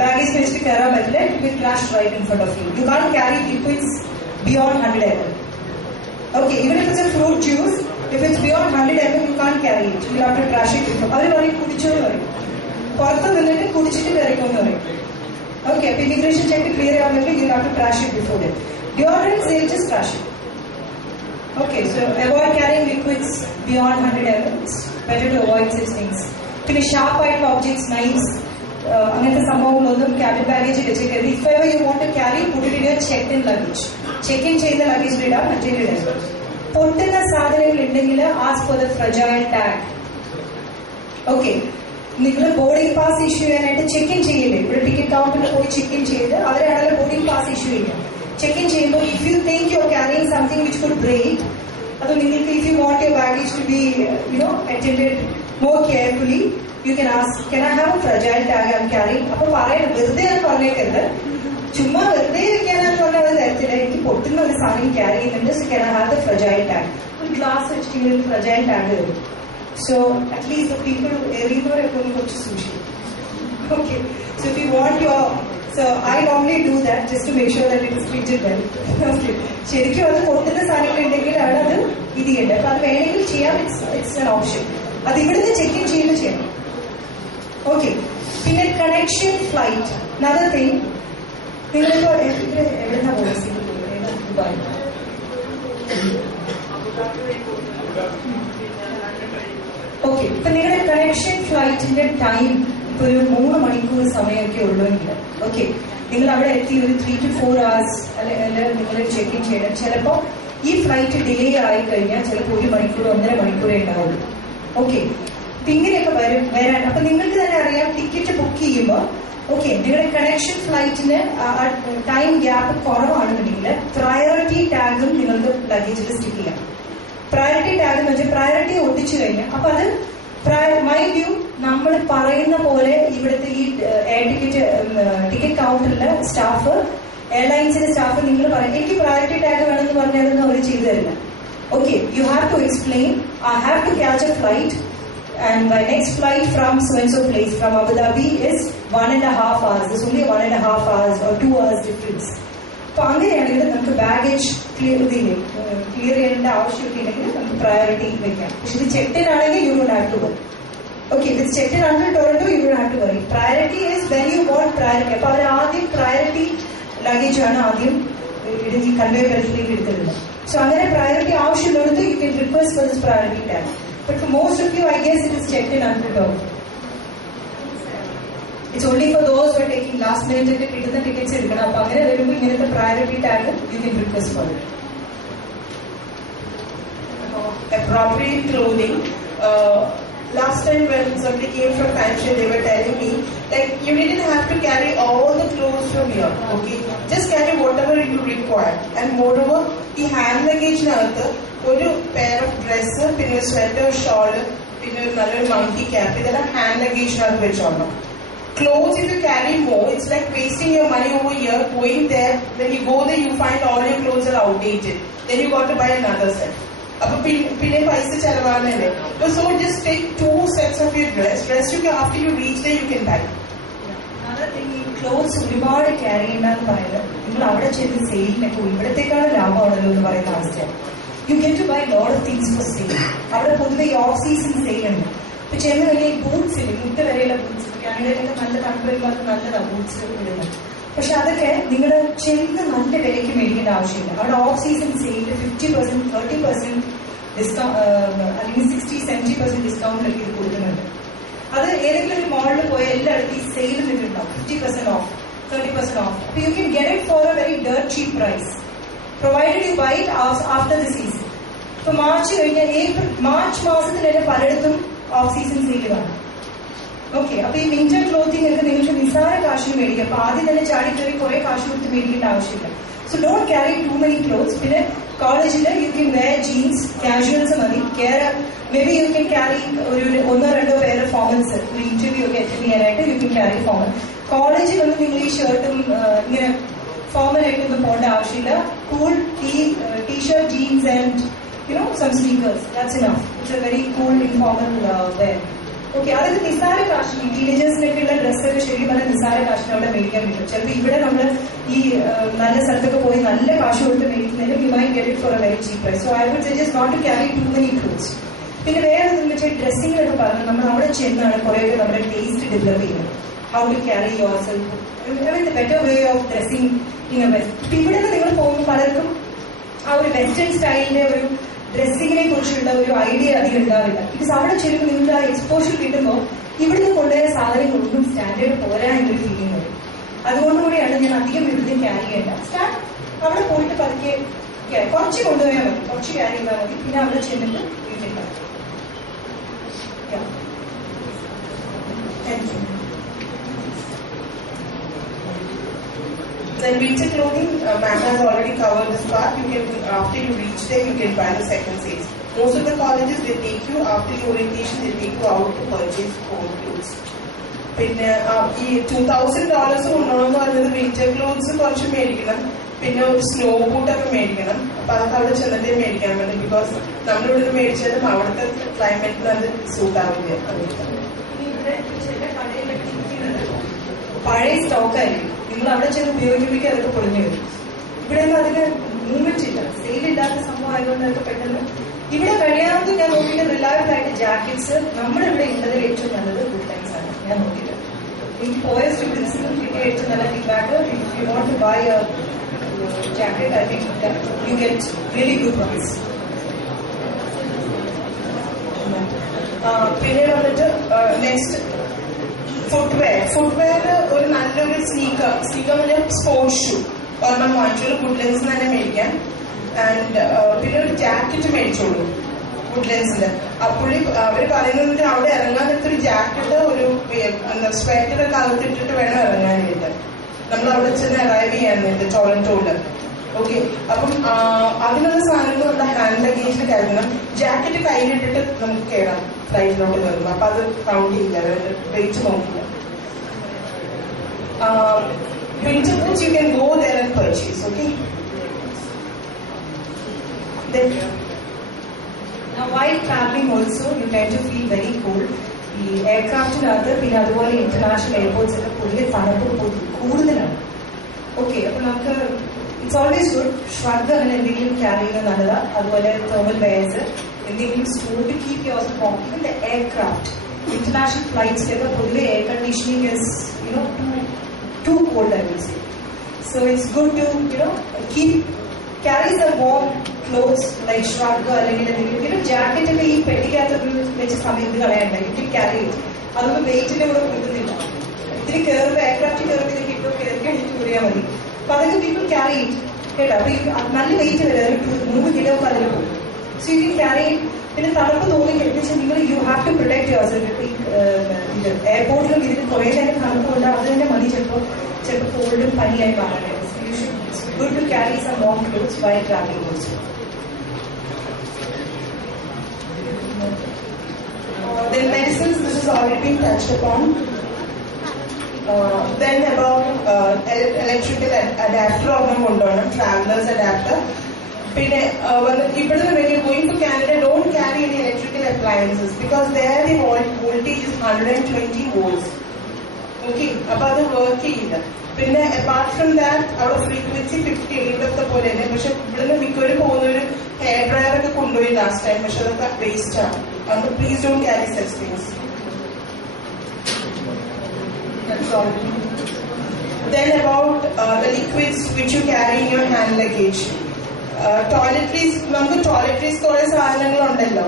baggage വെച്ചിട്ട് കയറാൻ പറ്റില്ല. It will crash right in front of you. You can't carry liquids beyond 100 ml. Okay, even if it's a fruit juice, if it's beyond 100 ml, you can't carry it. You have to trash it before. അവർ പറയും കുടിച്ചോന്ന് പറയും, പുറത്ത് നിന്നിട്ട് കുടിച്ചിട്ട് കയറിക്കോന്ന് പറയും. Okay, അപ്പോൾ immigration check clear ആവുന്നെങ്കിൽ you have to trash it before that. Deodorants, they'll just trash it. Okay, so avoid carrying liquids beyond 100 ml. It's better to avoid such things. പിന്നെ ഷാർപ്പ് ആയിട്ടുള്ള ഒബ്ജക്ട്സ്, നൈഫ്സ്, അങ്ങനത്തെ സംഭവങ്ങളൊന്നും cabin baggage വെച്ചേക്കരുത്. If ever you want to carry, put it in your check in luggage. Check in ചെയ്യുന്ന ലഗേജിൽ ഇടാം, മറ്റേതിൽ ഇടാം. പൊട്ടുന്ന സാധനങ്ങൾ ഉണ്ടെങ്കിൽ ask for the fragile tag. Okay, നിങ്ങൾ ബോർഡിംഗ് പാസ് ഇഷ്യൂ ചെയ്യാനായിട്ട് ചെക്ക് ഇൻ ചെയ്യില്ലേ, ഇവിടെ ടിക്കറ്റ് കൗണ്ടറിൽ പോയി ചെക്ക് ഇൻ ചെയ്ത് അവരാണല്ലോ ബോർഡിംഗ് പാസ് ഇഷ്യൂ ചെയ്യുക. ചെക്ക് ഇൻ ചെയ്യുമ്പോൾ if you think you R carrying something which could break, അത് നിങ്ങൾക്ക് if you want your baggage to be attended more carefully, you can ask, can I have a fragile tag I'm carrying? അപ്പോൾ പറയണം, വെറുതെ ഞാൻ പറഞ്ഞേക്കരുത്, ചുമ്മാ വെറുതെ വെക്കാനാന്ന് പറഞ്ഞാൽ അത് തരത്തില്ല. എനിക്ക് പൊട്ടുന്ന ഒരു സാധനം ക്യാരി ചെയ്യുന്നുണ്ട്, so can I have the fragile tag? ഒരു ഗ്ലാസ് വെച്ചിട്ട് ഫ്രജൈൽ ടാഗ് വരും. സോ അറ്റ്ലീസ്റ്റ് ദ പീപ്പിൾ എറിയുന്നവരൊക്കെ ഒന്ന് കുറച്ച് സൂക്ഷിക്കും. Okay, so if you want your, so I normally do that just to make sure that it is treated well. Okay, ശരിക്കും അത് പൊട്ടുന്ന സാധനങ്ങൾ ഉണ്ടെങ്കിൽ ആണ് അത് ഇത് ചെയ്യേണ്ടത്. അപ്പൊ അത് വേണമെങ്കിൽ ചെയ്യാം, ഇറ്റ്സ് ആൻ ഓപ്ഷൻ. അത് ഇവിടുന്ന് ചെക്ക് ഇൻ ചെയ്യുമ്പോൾ ചെയ്യണം. ഓക്കെ, പിന്നെ കണക്ഷൻ ഫ്ലൈറ്റ്, അനദർ തിങ്. നിങ്ങളിപ്പോ എവിടുന്ന പോളിസി? ദുബായ്. ഓക്കെ, ഇപ്പൊ നിങ്ങളുടെ കണക്ഷൻ ഫ്ലൈറ്റിന്റെ ടൈം ഇപ്പൊ ഒരു 3 മണിക്കൂർ സമയമൊക്കെ ഉള്ളൂങ്കിൽ, ഓക്കെ, നിങ്ങൾ അവിടെ എത്തി ഒരു 3 to 4 hours അല്ലെങ്കിൽ നിങ്ങൾ ചെക്ക് ഇൻ ചെയ്യണം. ചിലപ്പോ ഈ ഫ്ലൈറ്റ് ഡിലേ ആയി കഴിഞ്ഞാൽ ചിലപ്പോൾ 1 മണിക്കൂർ 1.5 മണിക്കൂറേ ഉണ്ടാവുള്ളൂ. ഓക്കെ, ഇങ്ങനെയൊക്കെ വരാൻ. അപ്പൊ നിങ്ങൾക്ക് തന്നെ അറിയാം, ടിക്കറ്റ് ബുക്ക് ചെയ്യുമ്പോൾ ഓക്കെ, നിങ്ങളുടെ കണക്ഷൻ ഫ്ലൈറ്റിന് ടൈം ഗ്യാപ്പ് കുറവാണെന്നുണ്ടെങ്കിൽ പ്രയോറിറ്റി ടാഗും നിങ്ങൾക്ക് ലഗേജിൽ സ്റ്റിക്ക് ചെയ്യാം. പ്രയോറിറ്റി ടാഗ് എന്ന് വെച്ചാൽ പ്രയോറിറ്റി ഒട്ടിച്ചു കഴിഞ്ഞാൽ, അപ്പൊ അത് മൈൻഡ് യു, നമ്മൾ പറയുന്ന പോലെ ഇവിടുത്തെ ഈ എയർ ടിക്കറ്റ് കൗണ്ടറിലെ സ്റ്റാഫ്, എയർലൈൻസിന്റെ സ്റ്റാഫ് നിങ്ങൾ പറയും എനിക്ക് പ്രയോറിറ്റി ടാഗ് വേണമെന്ന് പറഞ്ഞാലൊന്നും അവർ ചെയ്തു തരില്ല. Okay, you have to explain, I have to catch a flight and my next flight from so-and-so place from Abu Dhabi is 1.5 hours. There's only 1.5 hours or 2 hours difference. So, അങ്ങനെയാണെങ്കിൽ നമുക്ക് baggage clear ചെയ്യേണ്ട ആവശ്യമൊക്കെ ഉണ്ടെങ്കിൽ നമുക്ക് പ്രയോറിറ്റി വെക്കാം. പക്ഷെ ഇത് check in ആണെങ്കിൽ you don't have to worry. Okay, ഇത് check in under Toronto you don't have to worry. Priority is when you want priority. അപ്പൊ അവർ ആദ്യം പ്രയോറിറ്റി ലഗേജ് ആണ് ആദ്യം ഈ കൺവെയർ ബെൽറ്റിലേക്ക് എടുത്തിരുന്നത്. So, അങ്ങനെ priority ആവശ്യമുള്ളത് you can request for this priority tag. But for most of you, I guess it is checked in under door. It's only for those who are taking last minute ഒക്കെ കിട്ടുന്ന ടിക്കറ്റ്സ് എടുക്കണം. അപ്പൊ അങ്ങനെ വരുമ്പോൾ ഇങ്ങനത്തെ priority tag you can request for it. Appropriate clothing. Last time when somebody came from Fanchon, they were telling me like you didn't have to carry all the clothes from here. Okay, just carry whatever you require. And moreover, the hand luggage nagathu oru pair of dress, pinne sweater, shawl, pinne another monkey cap, idella hand luggage nagathu vechonna. Clothes, if you carry more, it's like wasting your money over here, going there. When you go there, you find all your clothes are outdated. Then you got to buy another set. അപ്പൊ പിന്നെ പൈസ ചെലവാണല്ലേ. So just take 2 sets of your dress. Rest you can, after you reach there you can buy. Another thing, ഈ ക്ലോത്ത്സ് ഒരുപാട് ക്യാരി ചെയ്യണ്ടെന്ന് പറയുന്നത് നിങ്ങൾ അവിടെ ചെയ്ത് സെയിലിനൊക്കെ ഇവിടത്തേക്കാണ് ലാഭമാണല്ലോ എന്ന് പറയുന്ന അവസ്ഥയാണ്. You get to buy lot of things for sale. അവിടെ പൊതുവെ ഓഫ് സീസൺ സെയിൽ ഉണ്ട്. ഇപ്പൊ ചെന്ന് തന്നെ ഈ ബൂട്ട്സ് ഇല്ലേ, മുട്ട വരെയുള്ള ബൂട്ട്സ്, കാനഡയിലൊക്കെ നല്ല തണുപ്പ് വരുമ്പോൾ നല്ലതാണ് ബൂട്ട്സ് ഇടുന്നത്. പക്ഷെ അതൊക്കെ നിങ്ങൾ ചെന്ന് നല്ല വിലയ്ക്ക് മേടിക്കേണ്ട ആവശ്യമില്ല. അവിടെ ഓഫ് സീസൺ സെയിൽ 50%, 30% ഡിസ്കൗണ്ട് അല്ലെങ്കിൽ 60-70% ഡിസ്കൗണ്ടിലൊക്കെ ഇത് കൊടുക്കുന്നുണ്ട്. അത് ഏതെങ്കിലും ഒരു മോളിൽ പോയ എല്ലായിടത്തും ഈ സെയിൽ നിന്നിട്ടുണ്ടാവും 50% ഓഫ്, 30% ഓഫ്. അപ്പൊ you can get it for a very dirt cheap price provided you buy it after the season. ഇപ്പൊ മാർച്ച് കഴിഞ്ഞാൽ മാർച്ച് മാസത്തിൽ തന്നെ പലയിടത്തും ഓഫ് സീസൺ സെയിൽ കാണും. ഓക്കെ, അപ്പൊ ഈ വിന്റർ ക്ലോത്തിങ് ഒക്കെ നിങ്ങൾക്ക് നിസ്സാര കാശിന് മേടിക്കാം. അപ്പൊ ആദ്യം തന്നെ ചാടിക്കറി കുറെ കാശ് കൊടുത്ത് മേടിക്കേണ്ട ആവശ്യമില്ല. So don't carry too many clothes. പിന്നെ കോളേജിൽ you can wear jeans, casuals മതി. Maybe you can carry ഒരു 1-2 പേര് ഫോമൽസ്, ഒരു ഇന്റർവ്യൂ ഒക്കെ അറ്റൻഡ് ചെയ്യാനായിട്ട് യു കെൻ ക്യാരി ഫോമൽ. കോളേജിലൊന്നും നിങ്ങൾ ഈ ഷർട്ടും ഇങ്ങനെ ഫോമലായിട്ടൊന്നും പോകേണ്ട ആവശ്യമില്ല. Cool T-shirt, jeans and some sneakers. That's enough. It's a very cool informal wear. Okay, അതൊക്കെ നിസ്സാര കാശിന് ടീനേജേഴ്സിനൊക്കെ ഉള്ള ഡ്രസ്സൊക്കെ ശരിക്കും പറഞ്ഞാൽ നിസ്സാര കാശിന് അവിടെ മേടിക്കാൻ പറ്റും. ചിലപ്പോൾ ഇവിടെ നമ്മൾ ഈ നല്ല സ്ഥലത്തൊക്കെ പോയി നല്ല കാശ് കൊടുത്ത് മേടിക്കുന്നതിന് you might get it for a very cheap price. So I would suggest not to carry too many clothes. പിന്നെ വേറെ എന്താണെന്ന് വെച്ചാൽ ഡ്രസ്സിങ്ങിലൊക്കെ പറഞ്ഞ് നമ്മൾ അവിടെ ചെന്നാണ് കുറേയൊക്കെ നമ്മുടെ ടേസ്റ്റ് ഡെവലപ്പ് ചെയ്യുന്നത്. How to carry yourself, better way of dressing in a west. ഇപ്പൊ ഇവിടെ നിന്ന് നിങ്ങൾ പോകുമ്പോൾ പലർക്കും ആ ഒരു വെസ്റ്റേൺ സ്റ്റൈലിന്റെ ഒരു ഡ്രസ്സിങ്ങിനെ കുറിച്ചുള്ള ഒരു ഐഡിയ അധികം ഉണ്ടാവില്ല. ബിക്കോസ് അവിടെ ചെല്ലുമ്പോൾ നിങ്ങൾക്ക് ആ എക്സ്പോഷർ കിട്ടുമ്പോൾ ഇവിടുന്ന് കൊണ്ടുപോയ സാധനങ്ങളൊന്നും സ്റ്റാൻഡേർഡ് പോരാ എന്നൊരു ഫീലിംഗ് വരും. അതുകൊണ്ടുകൂടിയാണ് ഞാൻ അധികം ഇവിടുന്ന് ക്യാരി ചെയ്യേണ്ട. അവിടെ പോയിട്ട് പതുക്കെ കുറച്ച് കൊണ്ടുപോയാൽ മതി, കുറച്ച് ക്യാരി ചെയ്താൽ മതി. പിന്നെ അവിടെ ചെന്നിട്ട് വീട്ടിൽ thank you. Then winter clothing, ma'am has already covered this part. You can, after you reach there, you can buy the second sales. Most of the colleges, they take you, after your orientation, they take you out to purchase home clothes. പിന്നെ ഈ $2,000 കൊണ്ടുപോകണമെന്ന് പറയുന്നത് winter clothes കുറച്ച് മേടിക്കണം, പിന്നെ ഒരു സ്നോ ബൂട്ടൊക്കെ മേടിക്കണം. അപ്പൊ അതൊക്കെ അവിടെ ചെന്നിട്ടേ മേടിക്കാൻ പറ്റും. ബിക്കോസ് നമ്മളിവിടെ മേടിച്ചാലും അവിടുത്തെ ക്ലൈമറ്റിന് അത് സൂട്ട് ആവില്ല. പഴയ സ്റ്റോക്കായിരിക്കും, നിങ്ങൾ അവിടെ ചെന്ന് ഉപയോഗിക്കുമ്പോഴേക്കും അതൊക്കെ പൊളിഞ്ഞു വരും. ഇവിടെ ഒന്നും അതിന് മൂവ്മെന്റ് ഇല്ല, സെയിലില്ലാത്ത സംഭവം ആയതുകൊണ്ട് അതൊക്കെ പെട്ടെന്ന്. ഇവിടെ കഴിയാവുന്നത് ഞാൻ നോക്കിയിട്ട് റിലയബിൾ ആയിട്ട് ജാക്കറ്റ്സ് നമ്മുടെ ഇവിടെ ഉള്ളതിൽ ഏറ്റവും നല്ലത് ഗുഡ് ടൈംസ് ആണ്. ഞാൻ നോക്കിയിട്ട് എനിക്ക് പോയ സ്റ്റുഡൻസിനും കിട്ടിയ ഏറ്റവും നല്ല feedback, if you want to buy a jacket I think you get really good price. പിന്നെ വന്നിട്ട് നെക്സ്റ്റ് ഫുട്വെയർ ഒരു നല്ലൊരു സ്നീക്കർ പറഞ്ഞാൽ സ്പോർട്സ് ഷൂ ഒരെണ്ണം വാങ്ങിച്ചോളൂ, ഗുഡ്ലൻസ് തന്നെ മേടിക്കാം. ആൻഡ് പിന്നെ ഒരു ജാക്കറ്റ് മേടിച്ചോളൂ ഗുഡ്ലൻസിന്റെ. അപ്പോഴും അവർ പറയുന്നത് അവിടെ ഇറങ്ങാൻ ഒരു ജാക്കറ്റ്, ഒരു സ്വെറ്ററൊക്കെ അകത്തിട്ടിട്ട് വേണം ഇറങ്ങാനായിട്ട്. നമ്മൾ അവിടെ ചെന്ന് അറൈവ് ചെയ്യാനായിട്ട് ടൊറന്റോയില്. ഓക്കെ, അപ്പം അതിനുള്ള സാധനങ്ങൾ നമ്മുടെ ഹാൻഡ് ലഗേജിൽ കരുതണം. ജാക്കറ്റ് കയ്യിലിട്ടിട്ട് നമുക്ക് കയറാം ഫ്ലൈറ്റിലോട്ട് കയറുന്നു. അപ്പൊ അത് കൗണ്ട് ചെയ്യില്ല, വെയിറ്റ് നോക്കില്ല. Winter boots you can go there and purchase. Okay. Then now while traveling also you tend to feel very cold. ഈ എയർക്രാഫ്റ്റിനകത്ത് പിന്നെ അതുപോലെ ഇന്റർനാഷണൽ എയർപോർട്ട്സ് ഒക്കെ പൊതുവെ തണുപ്പ് കൂടുതലാണ്. ഓക്കെ, അപ്പൊ നമുക്ക് ഇറ്റ്സ് ഓൾവേസ് ഗുഡ് ഷ്രഗ് അങ്ങനെ എന്തെങ്കിലും ക്യാരി ചെയ്യുന്നത് നല്ലതാ. അതുപോലെ തെർമൽ വെയർസ് എന്തെങ്കിലും store to keep your warm. Even the aircraft international ഫ്ലൈറ്റ്സിലൊക്കെ പൊതുവെ air conditioning is too cold, I would say. So it's good to carry some warm clothes like shrug അല്ലെങ്കിൽ ജാക്കറ്റ് ഒക്കെ ഈ പെട്ടിക്കകത്ത് വെച്ച് സമയത്ത് കളയണ്ട. U can carry it. അതൊന്നും വെയിറ്റിന്റെ കൂടെ കൂട്ടുന്നില്ല. ഇതിന് കയറുമ്പോൾ എയർക്രാഫ്റ്റ് കയറുമ്പോൾ ഇതിന് കിട്ടും കയറി കൂടിയാൽ മതി. അപ്പൊ അതൊക്കെ പീപ്പിൾ ക്യാരി ഇറ്റ് കേട്ടോ. അപ്പൊ നല്ല വെയിറ്റ് വരെ 3 കിലോ ഒക്കെ അതിൽ പോകും. So you can carry it. പിന്നെ തണുപ്പ് തോന്നിക്കഴിഞ്ഞാൽ നിങ്ങൾ you have to protect yourself. ഇത് എയർപോർട്ടിലും ഇതിന് കുറേ നേരം തണുപ്പുണ്ട്, അത് തന്നെ മതി ചിലപ്പോൾ കോൾഡും പനിയായി മാറാനായിട്ട്. It's good to carry some warm clothes while traveling also. Then medicines, this has already been touched upon. Then about electrical adapter ഒരെണ്ണം കൊണ്ടുപോകണം, traveler's adapter. പിന്നെ ഇവിടുന്ന് when you're going to Canada, don't carry any electrical appliances because there the voltage is 120 volts. Okay, അപ്പൊ അത് വർക്ക് ചെയ്യില്ല. പിന്നെ apart from that അവിടെ ഫ്രീക്വൻസി 50 ഇവിടുത്തെ പോലെ തന്നെ. പക്ഷെ ഇവിടുന്ന് മിക്കവരും പോകുന്നൊരു ഹെയർ ഡ്രയർ ഒക്കെ കൊണ്ടുപോയി ലാസ്റ്റ് ടൈം, പക്ഷെ അതൊക്കെ വേസ്റ്റ് ആണ്. അതുകൊണ്ട് please don't carry such things. Then about the liquids which you carry in your hand luggage. Toiletries, നമുക്ക് ടോയ്ലറ്ററീസ് കുറെ സാധനങ്ങളുണ്ടല്ലോ.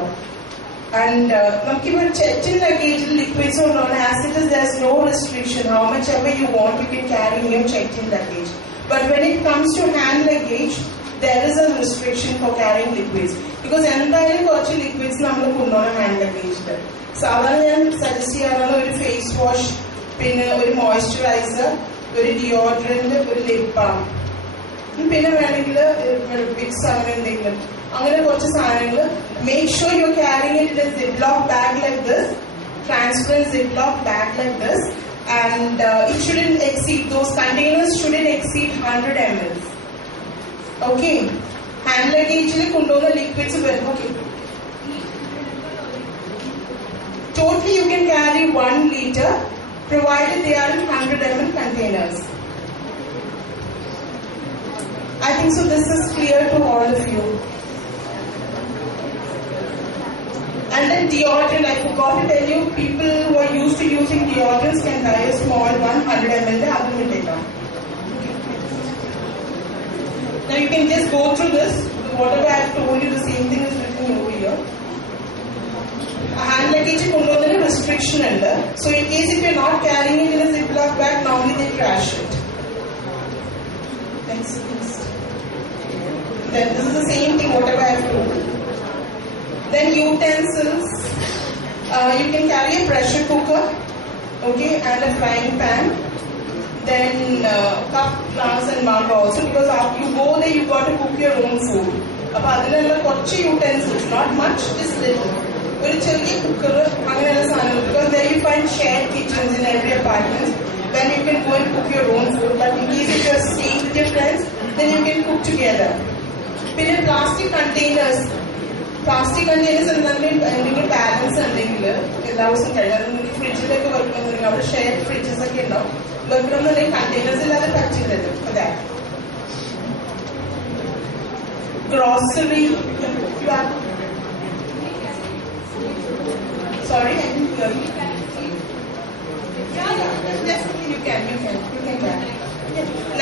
ആൻഡ് നമുക്കിപ്പോൾ ചെക്കിൻ ലഗേജിൽ ലിക്വിഡ്സ് കൊണ്ടുപോകണം. As it is there's no restriction. How much ever you want you can carry in your checked-in luggage. But when it comes to hand luggage, there is a restriction for carrying liquids. Because എന്തായാലും കുറച്ച് ലിക്വിഡ്സ് നമ്മൾ കൊണ്ടുപോകണം ഹാൻഡ് ലഗേജിൽ. സാധാരണ ഞാൻ സജസ്റ്റ് ചെയ്യാറുള്ള ഒരു face wash, പിന്നെ ഒരു മോയ്സ്ചറൈസർ, ഒരു ഡിയോഡ്രന്റ്, ഒരു ലിപ് ബാം, പിന്നെ വേണമെങ്കിൽ വിക്സ് അങ്ങനെ എന്തെങ്കിലും, അങ്ങനെ കുറച്ച് സാധനങ്ങൾ. Make sure you carrying it in ziplock bag like this, transparent ziplock bag like this, and it shouldn't exceed, those containers shouldn't exceed 100 ml. Okay, hand ലഗേജിൽ കൊണ്ടുപോകുന്ന liquids. Okay, Totally you can carry 1 liter provided they are in 100 ml containers. I think so this is clear to all of you. And then deodorant, I forgot to tell you, people who are used to using deodorants can buy a small 100 ml. Now you can just go through this. Whatever I have told you, the same thing is written over here. Hand luggage a restriction under. So in case if you are not carrying it in a Ziploc bag, normally they trash it. Next. Then this is the same thing, whatever I have told you. Then utensils. You can carry a pressure cooker, okay, and a frying pan. Then cup, glass and mug also, because after you go there you got to cook your own food. Appo adinalla korchu utensils, not much, just little. Oru cheriya cooker anganella saanam, because there you find shared kitchens in every apartment when you can go and cook your own food. But in case if you are staying with your friends, then you can cook together. Pinne plastic containers എന്തെങ്കിലും ബാലൻസ് ഉണ്ടെങ്കിൽ എല്ലാ ദിവസവും കഴിയാതെ ഫ്രിഡ്ജിലൊക്കെ വെക്കണമെന്നുണ്ടെങ്കിൽ അവിടെ share fridges ഒക്കെ ഉണ്ടാവും. വെക്കണമെന്നുണ്ടെങ്കിൽ കണ്ടെയ്നേഴ്സ് ഇല്ലാതെ പറ്റില്ലല്ലോ. അതെ. Grocery. Sorry, I didn't hear you. Yes, you can.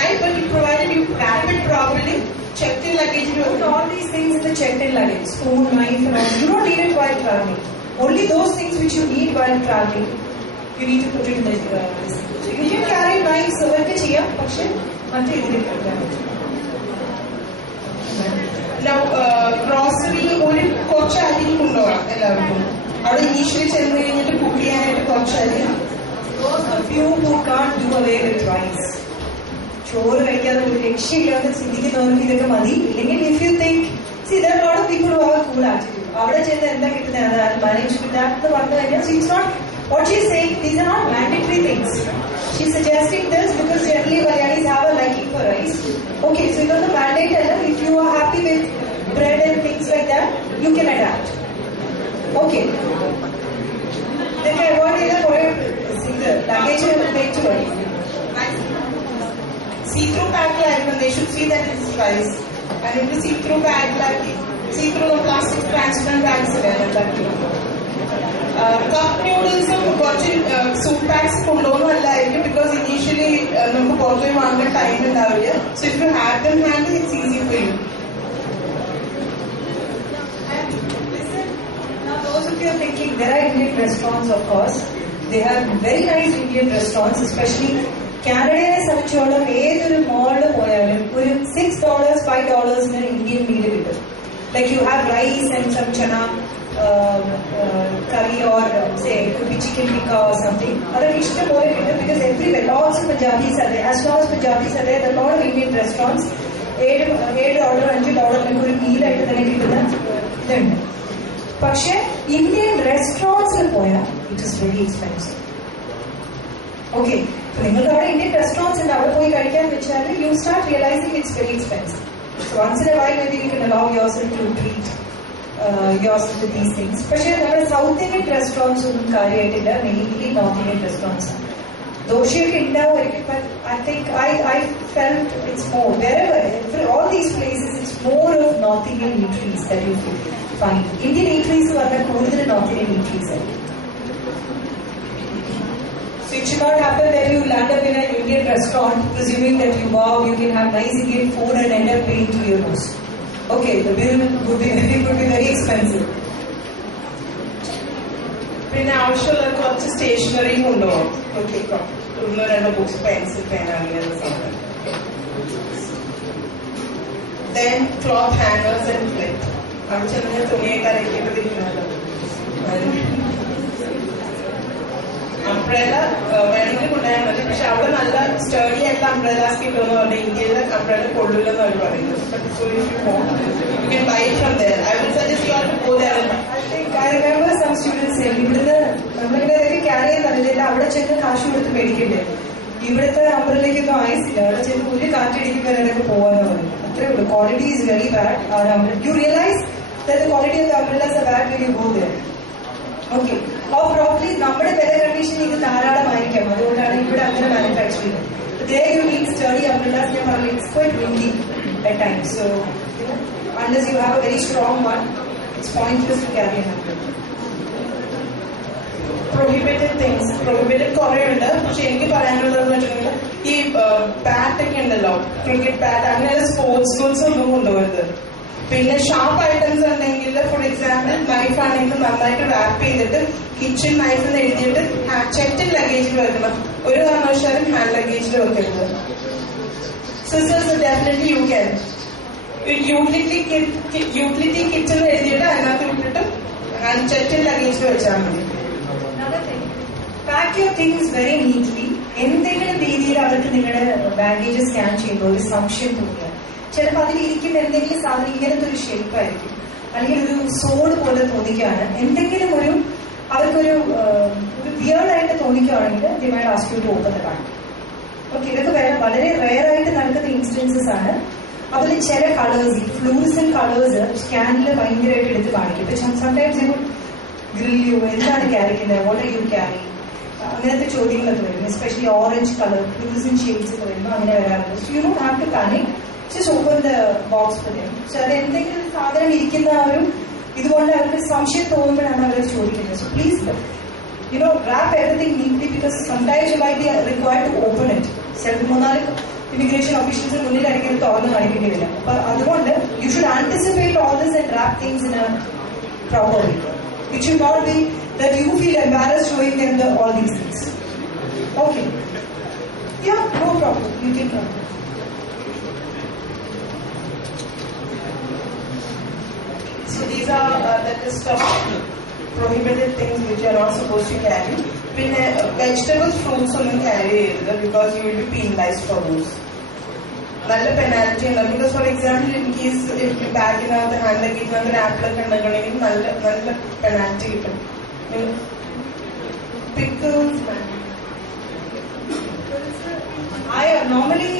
Nice, but you provided you wrap it properly. Checked in luggage. You put all these things in the checked in luggage. Spoon, knife and all. You don't need it while traveling. Only those things which you need while traveling, you need to put it in the this. So you can carry knives, avarke cheyam, പക്ഷേ മറ്റേ ഇതിൽ വെക്കാൻ. Now, grocery ഒരു കുറച്ച് അരി കൊണ്ടുപോകാം എല്ലാവർക്കും. അവിടെ ഇനീഷ്യലി ചെന്ന് കഴിഞ്ഞിട്ട് കുക്ക് ചെയ്യാനായിട്ട് കുറച്ച് അരി. A few who can't do away with rice. ചോറ് കഴിക്കാതെ ഒരു രക്ഷയില്ലാതെ ചിന്തിക്കുന്നവർക്ക് ഇതൊക്കെ മതി. ഇല്ലെങ്കിൽ if you think there are a lot of people who have a cool attitude. അവിടെ ചെന്ന് എന്താ കിട്ടുന്നത് അത് മാനേജ് എന്ന് പറഞ്ഞു കഴിഞ്ഞാൽ it's not what she's saying. These are not mandatory things. She's suggesting this because generally Malayalis have a liking for rice. Okay, so it's not a mandate. If you are happy with bread and things like that, you can adapt. Okay. Then I avoid either for luggage and weight to it. See-through bag like they should see that it's rice. And if the see-through bag like see-through plastic transparent bags cup noodles കുറച്ച് soup packs കൊണ്ടുപോകുന്നതല്ലായിരിക്കും because initially നമുക്ക് പുറത്തുപോയി വാങ്ങുന്ന ടൈം ഉണ്ടാവില്ല. So if you have them handy, it's easy for you. Now those of you are thinking there are Indian restaurants, of course. They have very nice Indian restaurants, especially കാനഡയെ സംബന്ധിച്ചോളം ഏതൊരു മോളിൽ പോയാലും ഒരു $6, $5 ഇന്ത്യൻ മീൽ കിട്ടും. Like you have rice and some chana curry or say could be chicken tikka or something. അതൊക്കെ ഇഷ്ടംപോലെ കിട്ടും because everywhere lots of Punjabis are there. As long as Punjabis are there, there are a lot of Indian restaurants. $7, $5 ഒരു മീലായിട്ട് തന്നെ കിട്ടുന്ന ഇതുണ്ട്. പക്ഷെ Indian റെസ്റ്റോറൻറ്റ്സിൽ പോയാൽ it is very expensive. Okay, നിങ്ങൾക്ക് അവിടെ ഇന്ത്യൻ റെസ്റ്റോറൻറ്റ്സ് ഉണ്ട്, അവിടെ പോയി കഴിക്കാൻ വെച്ചാൽ you start realising it's very expensive. So once in a while maybe you can allow yourself to treat yourself with these things. പക്ഷേ നമ്മുടെ സൗത്ത് ഇന്ത്യൻ റെസ്റ്റോറൻറ്റ്സ് ഒന്നും കാര്യമായിട്ടില്ല, മെയിൻലി നോർത്ത് ഇന്ത്യൻ റെസ്റ്റോറൻറ്റ്സ് ആണ്. ദോശയൊക്കെ ഉണ്ടാവുമായിരിക്കും, but I think I felt it's more wherever all these places it's more of North Indian eateries that you find. Indian eateries പറഞ്ഞാൽ കൂടുതൽ North Indian eateries ആയിരിക്കും. So it should not happen that you land up in an Indian restaurant presuming that you can have nice Indian food and end up paying €2. Okay, the bill would be very expensive. പിന്നെ ആവശ്യമുള്ള കുറച്ച് സ്റ്റേഷനറിയും കൊണ്ടുപോകും. ഓക്കെ, ഒന്നോ രണ്ടോ books, pencil, പേന അങ്ങനെയുള്ള സാധനം. Then cloth hangers and flip. അവിടെ ചെന്ന് തുണിയൊക്കെ അരയ്ക്കേണ്ടതിരിക്കണല്ലോ. അംബ്രല വേണമെങ്കിൽ കൊണ്ടുപോയാൽ മതി, പക്ഷെ അവിടെ നല്ല സ്റ്റഡി ആയിട്ടുള്ള അംബ്രലാസ് കിട്ടുമെന്ന് പറഞ്ഞാൽ ഇന്ത്യയിലെ അംബ്രല കൊള്ളൂലെന്ന് അവർ പറയുന്നത്. You can buy it from there. I will suggest you all to go there. I remember some students saying ഇവിടുന്ന് നമ്മളിങ്ങനെ ക്യാരി ചെയ്യാൻ നല്ലതില്ല, അവിടെ ചെന്ന് കാശ് കൊടുത്ത് മേടിക്കണ്ടേ, ഇവിടുത്തെ അംബ്രലയ്ക്കൊന്നും ആയിസില്ല, അവിടെ ചെന്ന് ഒരു കാറ്റടിക്കുമ്പോൾ അതൊക്കെ പോകാന്ന് പറഞ്ഞു. അത്രേ ഉള്ളൂ. Quality is very bad. You realize that the quality of the umbrellas are bad when you go there. Okay. Or probably നമ്മുടെ വെതർ കണ്ടീഷൻ ഇത് ധാരാളമായിരിക്കാം, അതുകൊണ്ടാണ് ഇവിടെ അങ്ങനെ മാനുഫാക്ചർ ചെയ്യുന്നത്. There you need sturdy umbrellas. It's quite windy at times, so unless you have a very strong one, it's pointless to carry an umbrella. Prohibited things, prohibited കുറേ ഉണ്ട്. പക്ഷെ എനിക്ക് പറയാനുള്ളതെന്ന് വെച്ചിട്ടുണ്ടെങ്കിൽ ഈ ബാറ്റ് ഒക്കെ ഉണ്ടല്ലോ, ക്രിക്കറ്റ് ബാറ്റ്, അങ്ങനെയുള്ള സ്പോർട്സ് ഗുഡ്സ് ഒന്നും കൊണ്ടുപോകരുത്. പിന്നെ ഷാർപ്പ് ഐറ്റംസ് ഉണ്ടെങ്കിൽ, ഫോർ എക്സാമ്പിൾ നൈഫ് ആണെങ്കിൽ നന്നായിട്ട് റാപ്പ് ചെയ്തിട്ട് കിച്ചൺ നൈഫ് എന്ന് എഴുതിയിട്ട് ചെക്കിൻ ലഗേജിൽ വെക്കണം. ഒരു കാരണവശാലും ഹാൻഡ് ലഗേജിൽ വെക്കരുത്. Sisters definitely you can utility kit എന്ന് എഴുതിയിട്ട് അതിനകത്ത് വിട്ടിട്ട് ഹാൻഡ് ചെക്കിൻ ലഗേജിൽ വെച്ചാൽ മതി. Pack your things very neatly. എന്തെങ്കിലും രീതിയിൽ അവർക്ക് നിങ്ങളുടെ ബാഗേജ് സ്കാൻ ചെയ്യുമ്പോൾ ഒരു സംശയം തോന്നുക. ചിലപ്പോൾ അതിലിരിക്കുന്ന എന്തെങ്കിലും സാധനം ഇങ്ങനത്തെ ഒരു ഷേപ്പായിരിക്കും, അല്ലെങ്കിൽ ഒരു സോഡ് പോലെ തോന്നിക്കുകയാണ്, എന്തെങ്കിലും ഒരു അവർക്കൊരു വിയർഡായിട്ട് തോന്നിക്കുകയാണെങ്കിൽ they might ask you to open the bag. Okay, ഇതൊക്കെ വളരെ റെയർ ആയിട്ട് നടക്കുന്ന ഇൻസിഡൻസസ് ആണ്. അതിൽ ചില കളേഴ്സ്, ഈ ഫ്ലൂറിസൻ കളേഴ്സ് സ്കാനിൽ ഭയങ്കരമായിട്ട് എടുത്ത് കാണിക്കും. ഇപ്പൊ സംടൈംസ് യു ഗ്രിൽ യു, എന്താണ് ക്യാരി ചെയ്യുന്നത്, വാട്ട് ആർ യു ക്യാരി, അങ്ങനത്തെ ചോദ്യങ്ങളൊക്കെ വരും. Especially orange colour fluorescent shades ഒക്കെ വരുമ്പോൾ അങ്ങനെ വരാറുണ്ട്. So you don't have to panic, just open the box for them. So അത് എന്തെങ്കിലും സാധനം ഇരിക്കുന്ന ആ ഒരു ഇതുകൊണ്ട് അവർക്ക് സംശയം തോന്നുമ്പോഴാണ് അവർ ചോദിക്കുന്നത്. So please wrap everything neatly, because sometimes you might be required to open it. ചിലപ്പോൾ 3-4 ഇമിഗ്രേഷൻ ഓഫീഷ്യൽസ് മുന്നിലായിരിക്കും ഇത് തുറന്ന് കാണിക്കേണ്ടി വരില്ല. അപ്പൊ അതുകൊണ്ട് you should anticipate all this and wrap things in a proper way. It should not be that you feel embarrassed showing them all these things. Okay. Yeah, no problem. You can come. So these are the list of prohibited things which you are not supposed to carry. പിന്നെ vegetables, fruits ഒന്നും carry ചെയ്യരുത്, because you will be penalized for those. നല്ല penalty ഉണ്ടാവും. Because for example in case ബാഗിനകത്ത് hand ലഗേജിനകത്ത് ഒരു apple ഒക്കെ ഉണ്ടെങ്കിൽ നല്ല പെനാൽറ്റി കിട്ടും. Pickles I normally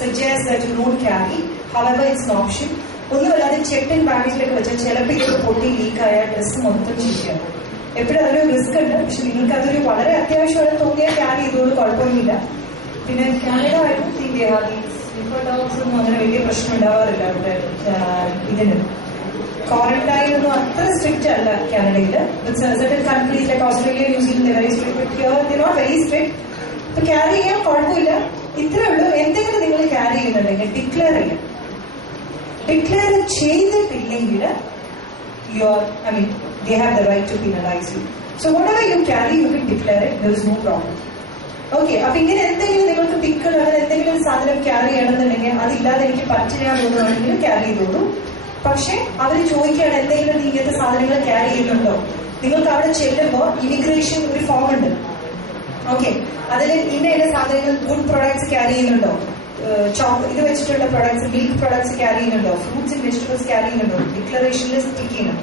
suggest that you don't carry. However, it's an option. ഒന്നുമല്ലാതെ ചെക്കിൻ ബാഗേജിലൊക്കെ വെച്ചാൽ ചിലപ്പോൾ ഇതൊക്കെ പൊട്ടി ലീക്കായ ഡ്രസ്സ് മൊത്തം ചീത്തയാണ്. എപ്പോഴും അതൊരു റിസ്ക് ഉണ്ട്. പക്ഷെ നിങ്ങൾക്ക് അതൊരു വളരെ അത്യാവശ്യമായിട്ട് തോന്നിയാൽ ക്യാരി ചെയ്തോളൂ, കുഴപ്പമൊന്നുമില്ല. പിന്നെ കാനഡ ആയിട്ടും ഡോഗ്സ് ഒന്നും അങ്ങനെ വലിയ പ്രശ്നം ഉണ്ടാവാറില്ല. അവിടെ ഇതിന് ക്വാറന്റൈൻ ഒന്നും അത്ര സ്ട്രിക്റ്റ് അല്ല കാനഡയിൽ. Certain countries like Australia, New Zealand very strict, not very strict. ഇപ്പൊ ക്യാരി ചെയ്യാൻ കുഴപ്പമില്ല. ഇത്രേ ഉള്ളൂ, എന്തെങ്കിലും നിങ്ങൾ ക്യാരി ചെയ്യുന്നുണ്ടെങ്കിൽ ഡിക്ലെയർ ചെയ്യാം. ഡിക്ലെയർ ചെയ്തിട്ടില്ലെങ്കിൽ they have the right to penalize you. So whatever you carry, you can declare it. There is no problem. Okay, അപ്പൊ ഇങ്ങനെ എന്തെങ്കിലും നിങ്ങൾക്ക് പിക്കിൾ അങ്ങനെ എന്തെങ്കിലും സാധനം ക്യാരി ചെയ്യണമെന്നുണ്ടെങ്കിൽ അതില്ലാതെ എനിക്ക് പറ്റില്ല തോന്നുകയാണെങ്കിൽ ക്യാരി ചെയ്തോളൂ. പക്ഷെ അവർ ചോദിക്കുകയാണ് എന്തെങ്കിലും ഇങ്ങനത്തെ സാധനങ്ങൾ ക്യാരി ചെയ്യുന്നുണ്ടോ, നിങ്ങൾക്ക് അവിടെ ചെല്ലുമ്പോൾ ഇമിഗ്രേഷൻ ഒരു ഫോം ഉണ്ട്. ഓക്കെ, അതിൽ ഇന്ന സാധനങ്ങൾ ഗുഡ് പ്രൊഡക്ട്സ് ക്യാരി ചെയ്യുന്നുണ്ടോ, ഇത് വെച്ചിട്ടുള്ള പ്രൊഡക്ട്സ്, മിൽക്ക് പ്രൊഡക്ട്സ് ക്യാരി ചെയ്യുന്നുണ്ടോ, ഫ്രൂട്ട്സ് ആൻഡ് വെജിറ്റബിൾസ് ക്യാരി ചെയ്യുന്നുണ്ടോ, ഡിക്ലറേഷനിൽ സ്റ്റിക്ക് ചെയ്യണം.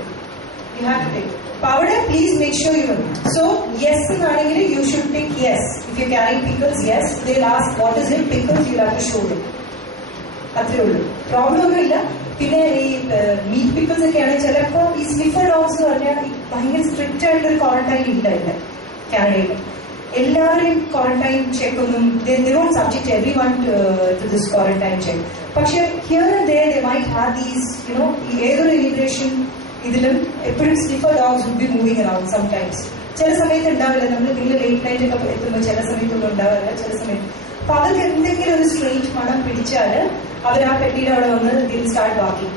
You have to take. Powder, please make sure you know. So, yes എന്നാണെങ്കിൽ you should pick yes. If you carry pickles, yes. They'll ask what is it, pickles, you'll have to show them. അത്രേ ഉള്ളൂ, പ്രോബ്ലം ഒന്നുമില്ല. പിന്നെ ഈ meet pickles ഒക്കെയാണ് ചിലപ്പോൾ ഈ sniffer dogs എന്ന് പറഞ്ഞാൽ ഭയങ്കര സ്ട്രിക്റ്റ് ആയിട്ടൊരു ക്വാറന്റൈൻ ഇല്ല ഇവിടെ കാനഡയിൽ. എല്ലാവരെയും ക്വാറന്റൈൻ ചെക്ക് ഒന്നും they don't subject everyone to this quarantine check. പക്ഷെ here and there they might have these, ഏതൊരു ഇമിഗ്രേഷൻ ഇതിലും എപ്പോഴും sniffer dogs would be moving around sometimes. ചില സമയത്ത് ഉണ്ടാവില്ല, നമ്മൾ നിങ്ങൾ ലേറ്റ് നൈറ്റ് ഒക്കെ എത്തുമ്പോൾ ചില സമയത്തൊന്നും ഉണ്ടാവില്ല, ചില സമയത്ത്. അപ്പൊ അവർക്ക് എന്തെങ്കിലും ഒരു സ്ട്രേറ്റ് മണം പിടിച്ചാൽ അവർ ആ പെട്ടിയുടെ അവിടെ വന്ന് they'll start walking.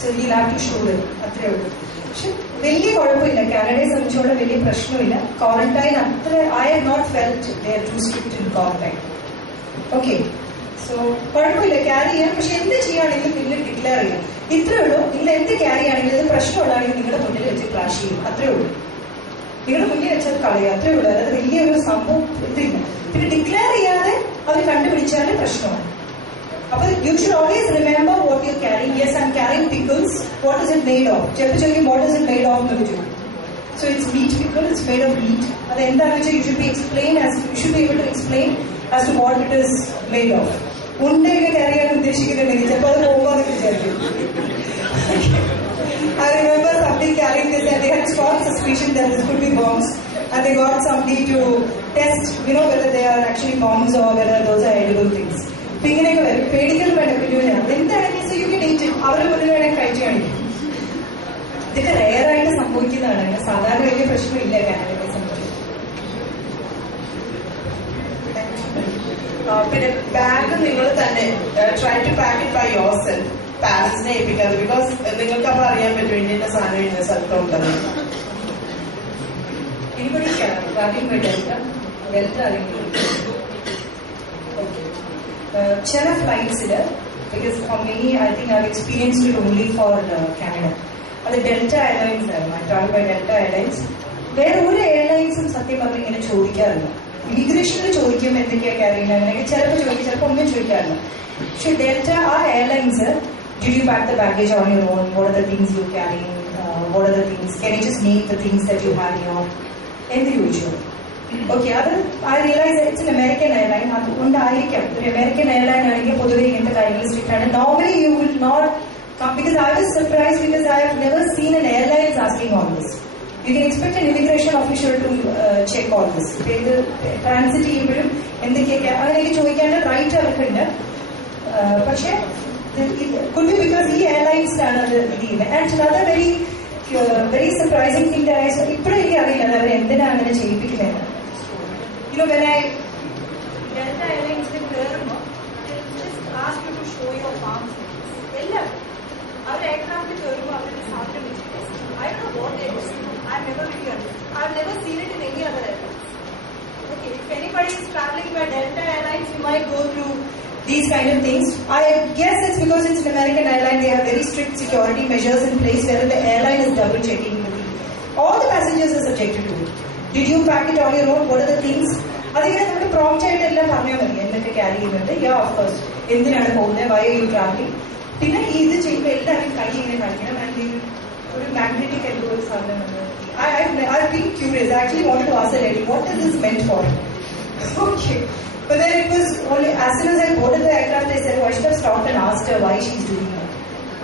So you have to show them. അത്രേ ഉള്ളൂ. പക്ഷെ വലിയ കുഴപ്പമില്ല, കാനഡയെ സംബന്ധിച്ചോളം വലിയ പ്രശ്നമില്ല. ക്വാറന്റൈൻ അത്ര I have not felt they are too strict in quarantine. Okay, so കുഴപ്പമില്ല, ക്യാരി ചെയ്യാം. പക്ഷെ എന്ത് ചെയ്യുകയാണെങ്കിലും നിങ്ങൾ ഡിക്ലെയർ ചെയ്യാം. ഇത്രേ ഉള്ളൂ. നിങ്ങൾ എന്ത് ക്യാരി ആണെങ്കിലും ഇത് പ്രശ്നമുള്ളതാണെങ്കിൽ നിങ്ങളുടെ മുന്നിൽ വെച്ച് ക്ലാഷ് ചെയ്യും. അത്രേ ഉള്ളൂ. നിങ്ങളുടെ മുന്നിൽ വെച്ചത് കളയുക, അത്രേ ഉള്ളൂ. അതായത് വലിയൊരു സംഭവം ഇതില്ല. പിന്നെ ഡിക്ലെയർ ചെയ്യാതെ അവർ കണ്ടുപിടിച്ചാൽ പ്രശ്നമാണ്. അപ്പൊ you should always remember what you carry. Yes, I am carrying pickles. What is it made of? ചിലപ്പോൾ ചോദിക്കും what is it made of എന്ന് ചോദിക്കും. So it's meat pickle, it's made of meat. അത് എന്താണെന്ന് വെച്ചാൽ you should be explain you should be able to explain as to what it is made of. ഉണ്ടയൊക്കെ carry ചെയ്യാൻ ഉദ്ദേശിക്കുന്നുണ്ടെങ്കിൽ ചിലപ്പോൾ അത് പോകുമ്പോൾ വിചാരിക്കും. I remember somebody carrying this and they had strong suspicion that this could be bombs and they got somebody to test, whether they are actually bombs or whether those are edible things. So ഇങ്ങനെയൊക്കെ വരും. പേടിക്കൽ വേണ്ട പിന്നെയാണ് എന്താണെങ്കിൽ so you can eat it. അവരെ മുന്നിൽ വേണമെങ്കിൽ കഴിച്ചു കാണിക്കും. ഇതൊക്കെ റെയറായിട്ട് സംഭവിക്കുന്നതാണ്. സാധാരണ വലിയ പ്രശ്നമില്ല കാനഡയെ സംബന്ധിച്ച്. പിന്നെ ബാഗ് നിങ്ങൾ തന്നെ try to pack it by yourself. പാരന്റ്സിനെ ഏൽപ്പിക്കാതെ. ബിക്കോസ് നിങ്ങൾക്ക് അപ്പോൾ അറിയാൻ പറ്റും ഇന്ത്യൻ്റെ സാധനം ഇന്ന സ്ഥലത്തുണ്ടെന്ന്. Anybody tracking by Delta? Delta അറിയില്ല. ചില ഫ്ലൈറ്റ്സിൽ, because for me I think I've experienced it only for Canada. അത് ഡെൽറ്റ എയർലൈൻസ് ആയിരുന്നു. I travel by Delta Airlines. വേറെ ഒരു എയർലൈൻസും സത്യം പറഞ്ഞ് ഇങ്ങനെ ചോദിക്കാറില്ല. ഇമിഗ്രേഷനിൽ ചോദിക്കും എന്തൊക്കെയാ ക്യാരി ചെയ്യുന്നത്, അങ്ങനെയൊക്കെ ചിലപ്പോൾ ചോദിക്കും, ചിലപ്പോൾ ഒന്നും ചോദിക്കാറില്ല. പക്ഷെ ഡെൽറ്റ ആ airlines, did you pack the baggage on your own? What are the things you carry? What are the things? Can you just name the things that you have here? എന്ന് ചോദിച്ചു. ഓക്കെ, അത് I realise it's an American airline. അതുകൊണ്ടായിരിക്കാം ഒരു American airline ആണെങ്കിൽ പൊതുവെ ഇങ്ങനത്തെ കാര്യങ്ങൾ strict ആണ്. Normally you will not come, because I was surprised because I have never seen an airlines asking all this. You can expect an immigration official to check all this. ഇത് ട്രാൻസിറ്റ് ചെയ്യുമ്പോഴും എന്തൊക്കെയൊക്കെ അങ്ങനെയൊക്കെ ചോദിക്കാനുള്ള റൈറ്റ് അവർക്കുണ്ട്. പക്ഷേ could be because ഈ എയർലൈൻസിലാണ് അത് ഇത് ചെയ്യുന്നത്. And another very surprising thing that I saw, ഇപ്പോഴും എനിക്ക് അറിയില്ല അവർ എന്തിനാണ് അങ്ങനെ ചെയ്യിപ്പിക്കുന്നത്. When I Delta Airlines കയറുമ്പോൾ just ask you to show your palms. എല്ലാം അവർ എയർക്രാഫ്റ്റിൽ കയറുമ്പോൾ അവരുടെ സാധനം വെച്ചിട്ട് I don't know what they do. I've never seen it in any other airlines. Okay, if anybody is traveling by Delta Airlines, you might go through these kind of things. I guess it's because it's an American airline. They have very strict security measures in place where the airline is double checking with you. All the passengers are subjected to it. Did you pack it on your own? What are the things? അതിങ്ങനെ നമുക്ക് പ്രോംപ്റ്റ് ആയിട്ട് എല്ലാം പറഞ്ഞാൽ മതി എന്തൊക്കെ ക്യാരി ചെയ്യുന്നുണ്ട്. യാ of course എന്തിനാണ് പോകുന്നത്, വൈ ആർ യു ട്രാവലിംഗ്. പിന്നെ ഇത് ചെയ്യുമ്പോൾ എല്ലാവരും കൈ ഇങ്ങനെ കാണിക്കണം. ആൻഡ് ഒരു മാഗ്നറ്റിക് എന്തോ ഒരു സാധനം. I've been curious. I actually wanted to ask the lady, what is this meant for? Okay. But then it was only as soon as I boarded the aircraft, they said, oh, I should have stopped and asked her why she's doing that.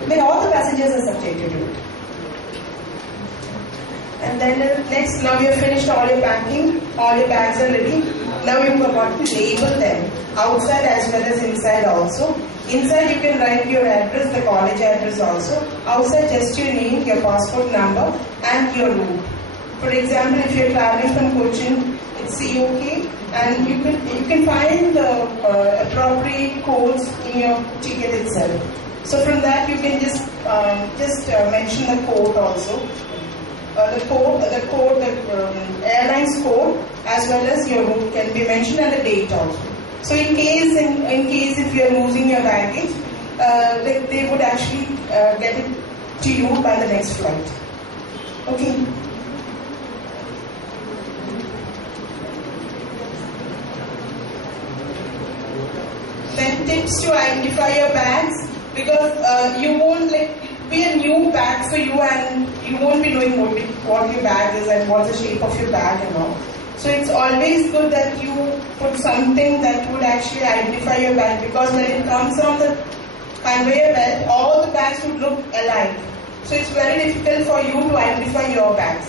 I mean, all the passengers are subjected to it. And then next, now you've finished all your packing, all your bags are ready. Now you've got to label them, outside as well as inside also. Inside you can write your address, the college address also. Outside just your name, your passport number and your route. For example, if you're traveling from Cochin, it's COK, and you can find the appropriate codes in your ticket itself. So from that you can just mention the code also. The airline's code as well as your route can be mentioned and the date also. So in case if you are losing your baggage, they would actually get it to you by the next flight. Okay. Then tips to identify your bags, because you won't be a new bag for you and you won't be knowing what your bag is and what's the shape of your bag and all. So it's always good that you put something that would actually identify your bag, because when it comes on the conveyor belt, all the bags would look alike. So it's very difficult for you to identify your bags.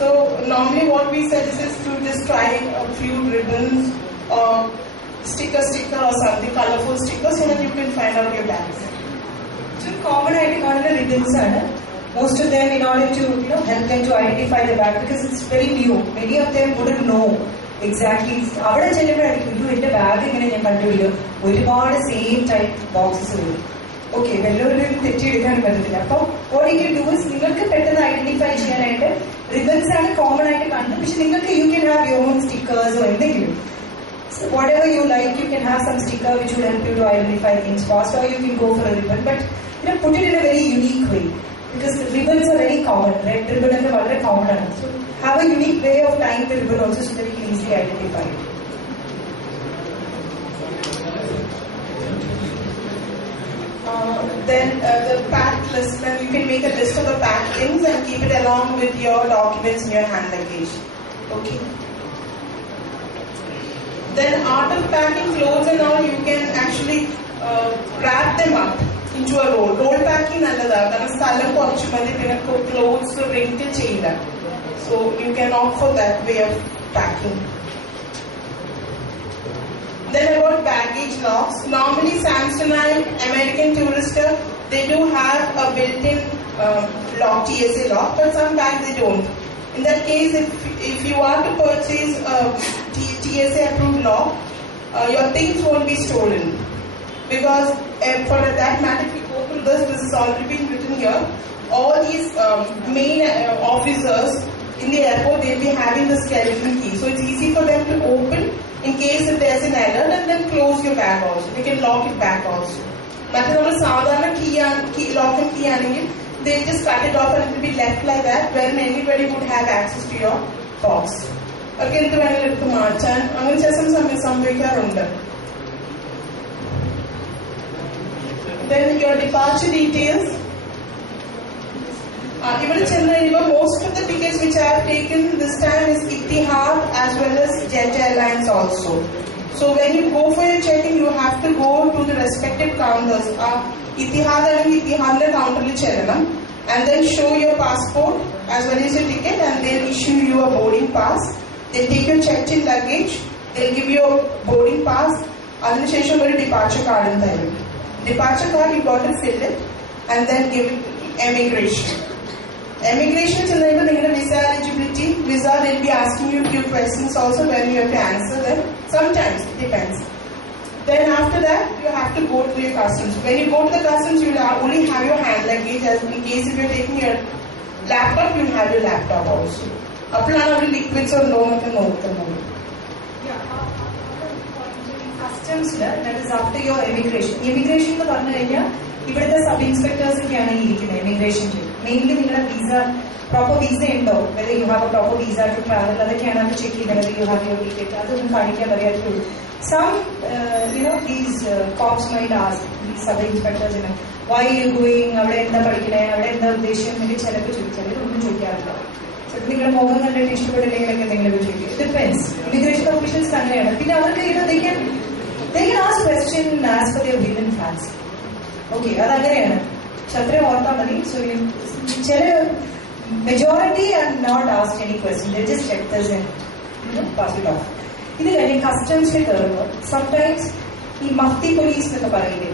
So normally what we suggest is to just try a few ribbons or sticker or something, colorful sticker, so that you can find out your bags. So common ID ribbons are most of them in order to help them to identify the bag, because it's very new. Many of them wouldn't know exactly. അവിടെ ചെല്ലുമ്പോഴായിരിക്കും എന്റെ ബാഗ് ഇങ്ങനെ ഞാൻ കണ്ടുപിടിക്കും. ഒരുപാട് same type boxes വരും. ഓക്കെ, വല്ലവരും തെറ്റിയെടുക്കാൻ പറ്റത്തില്ല. അപ്പോൾ what you can do is നിങ്ങൾക്ക് പെട്ടെന്ന് ഐഡന്റിഫൈ ചെയ്യാനായിട്ട് റിബൺസ് ആണ് കോമൺ ആയിട്ട് കാണുന്നത്. പക്ഷെ നിങ്ങൾക്ക് you can have your own stickers or എന്തെങ്കിലും. So whatever you like, you can have some sticker which will help you to identify things fast, or you can go for a ribbon. But put it in a very unique way, because the ribbons are very common. Red ribbon is very common. So have a unique way of tying the ribbon also, so that you can easily identify it. Then the packed list, then you can make a list of the packed things and keep it along with your documents in your hand luggage. Okay. Then after packing clothes and all, you can actually wrap them up. into a roll. Roll packing നല്ലതാണ് കാരണം സ്ഥലം കുറച്ച് മതി പിന്നെ clothes wrinkle ചെയ്യില്ല. So you can opt for that way of packing. Then about baggage locks. Normally Samsonite, American Tourister, they do have a built-in lock, TSA lock, but some bags they don't. In that case, if you are to purchase a TSA approved lock, your things won't be stolen. Because for that matter, if you go through this is already been written here, all these main officers in the airport, they'll be having the skeleton key. So it's easy for them to open in case if there's an alert and then close your bag also. You can lock it back also. But if key lock and key anengil, they just cut it off and it will be left like that when anybody would have access to your box. Okay, എന്ത് വേണമെങ്കിലും എടുത്ത് മാറ്റാൻ അങ്ങനെ ചില സമയം സംഭവിക്കാറുണ്ട്. Then your departure details. Even most of the tickets which I have taken this time is Etihad as well as Jet Airlines also. So when you go for your check-in, you have to go to the respective counters. Etihad counter and then show your passport as well as your ticket, and they'll issue you a boarding pass. They'll take your checked-in luggage. They'll give you a boarding pass. Adinishesham oru departure card in there. Departure card you got to fill it and then give it to immigration. Immigration is the visa eligibility. Visa, they'll be asking you a few questions also when you have to answer them. Sometimes, it depends. Then after that, you have to go to your customs. When you go to the customs, you will only have your hand luggage. As in case if you're taking your laptop, you will have your laptop also. Apply liquids or no, customs, that is after your immigration. Immigration എന്ന് പറഞ്ഞു കഴിഞ്ഞാൽ ഇവിടുത്തെ sub inspectors ഒക്കെയാണ് ഇരിക്കുന്നത് immigration. Mainly നിങ്ങളുടെ visa proper visa ഉണ്ടോ, whether you have a proper visa to travel, അതൊക്കെയാണ് അവർ ചെക്ക് ചെയ്യുന്നത്. യു ഹാവ് യുവർ ടിക്കറ്റ്, അതൊന്നും കാണിക്കാൻ പറയാത്തുള്ളൂ. Some these cops might ask these sub inspectors, why are you going, അവിടെ എന്താ പഠിക്കണേ, അവിടെ എന്താ ഉദ്ദേശം എന്നൊക്കെ ചിലപ്പോൾ ചോദിച്ചാൽ ഒന്നും ചോദിക്കാറില്ല. ചിലപ്പോൾ നിങ്ങളുടെ മുഖം കണ്ടിട്ട് ഇഷ്ടപ്പെട്ടില്ലെങ്കിൽ എന്തെങ്കിലും ചോദിക്കും. ഡിപ്പെൻസ്. ഇമിഗ്രേഷൻ ഓഫീഷ്യൽസ് അങ്ങനെയാണ്. പിന്നെ അവർക്ക് they can ask question as per their will and fancy. Okay, അതങ്ങനെയാണ്. പക്ഷെ അത്രയും ഓർത്താൽ മതി. സോ ചില majority are not asked any question, they just check this and pass it off. ഇത് കഴിഞ്ഞ് കസ്റ്റംസിൽ കയറുമ്പോൾ സംടൈംസ് ഈ മഫ്തി പോലീസ് എന്നൊക്കെ പറയില്ലേ,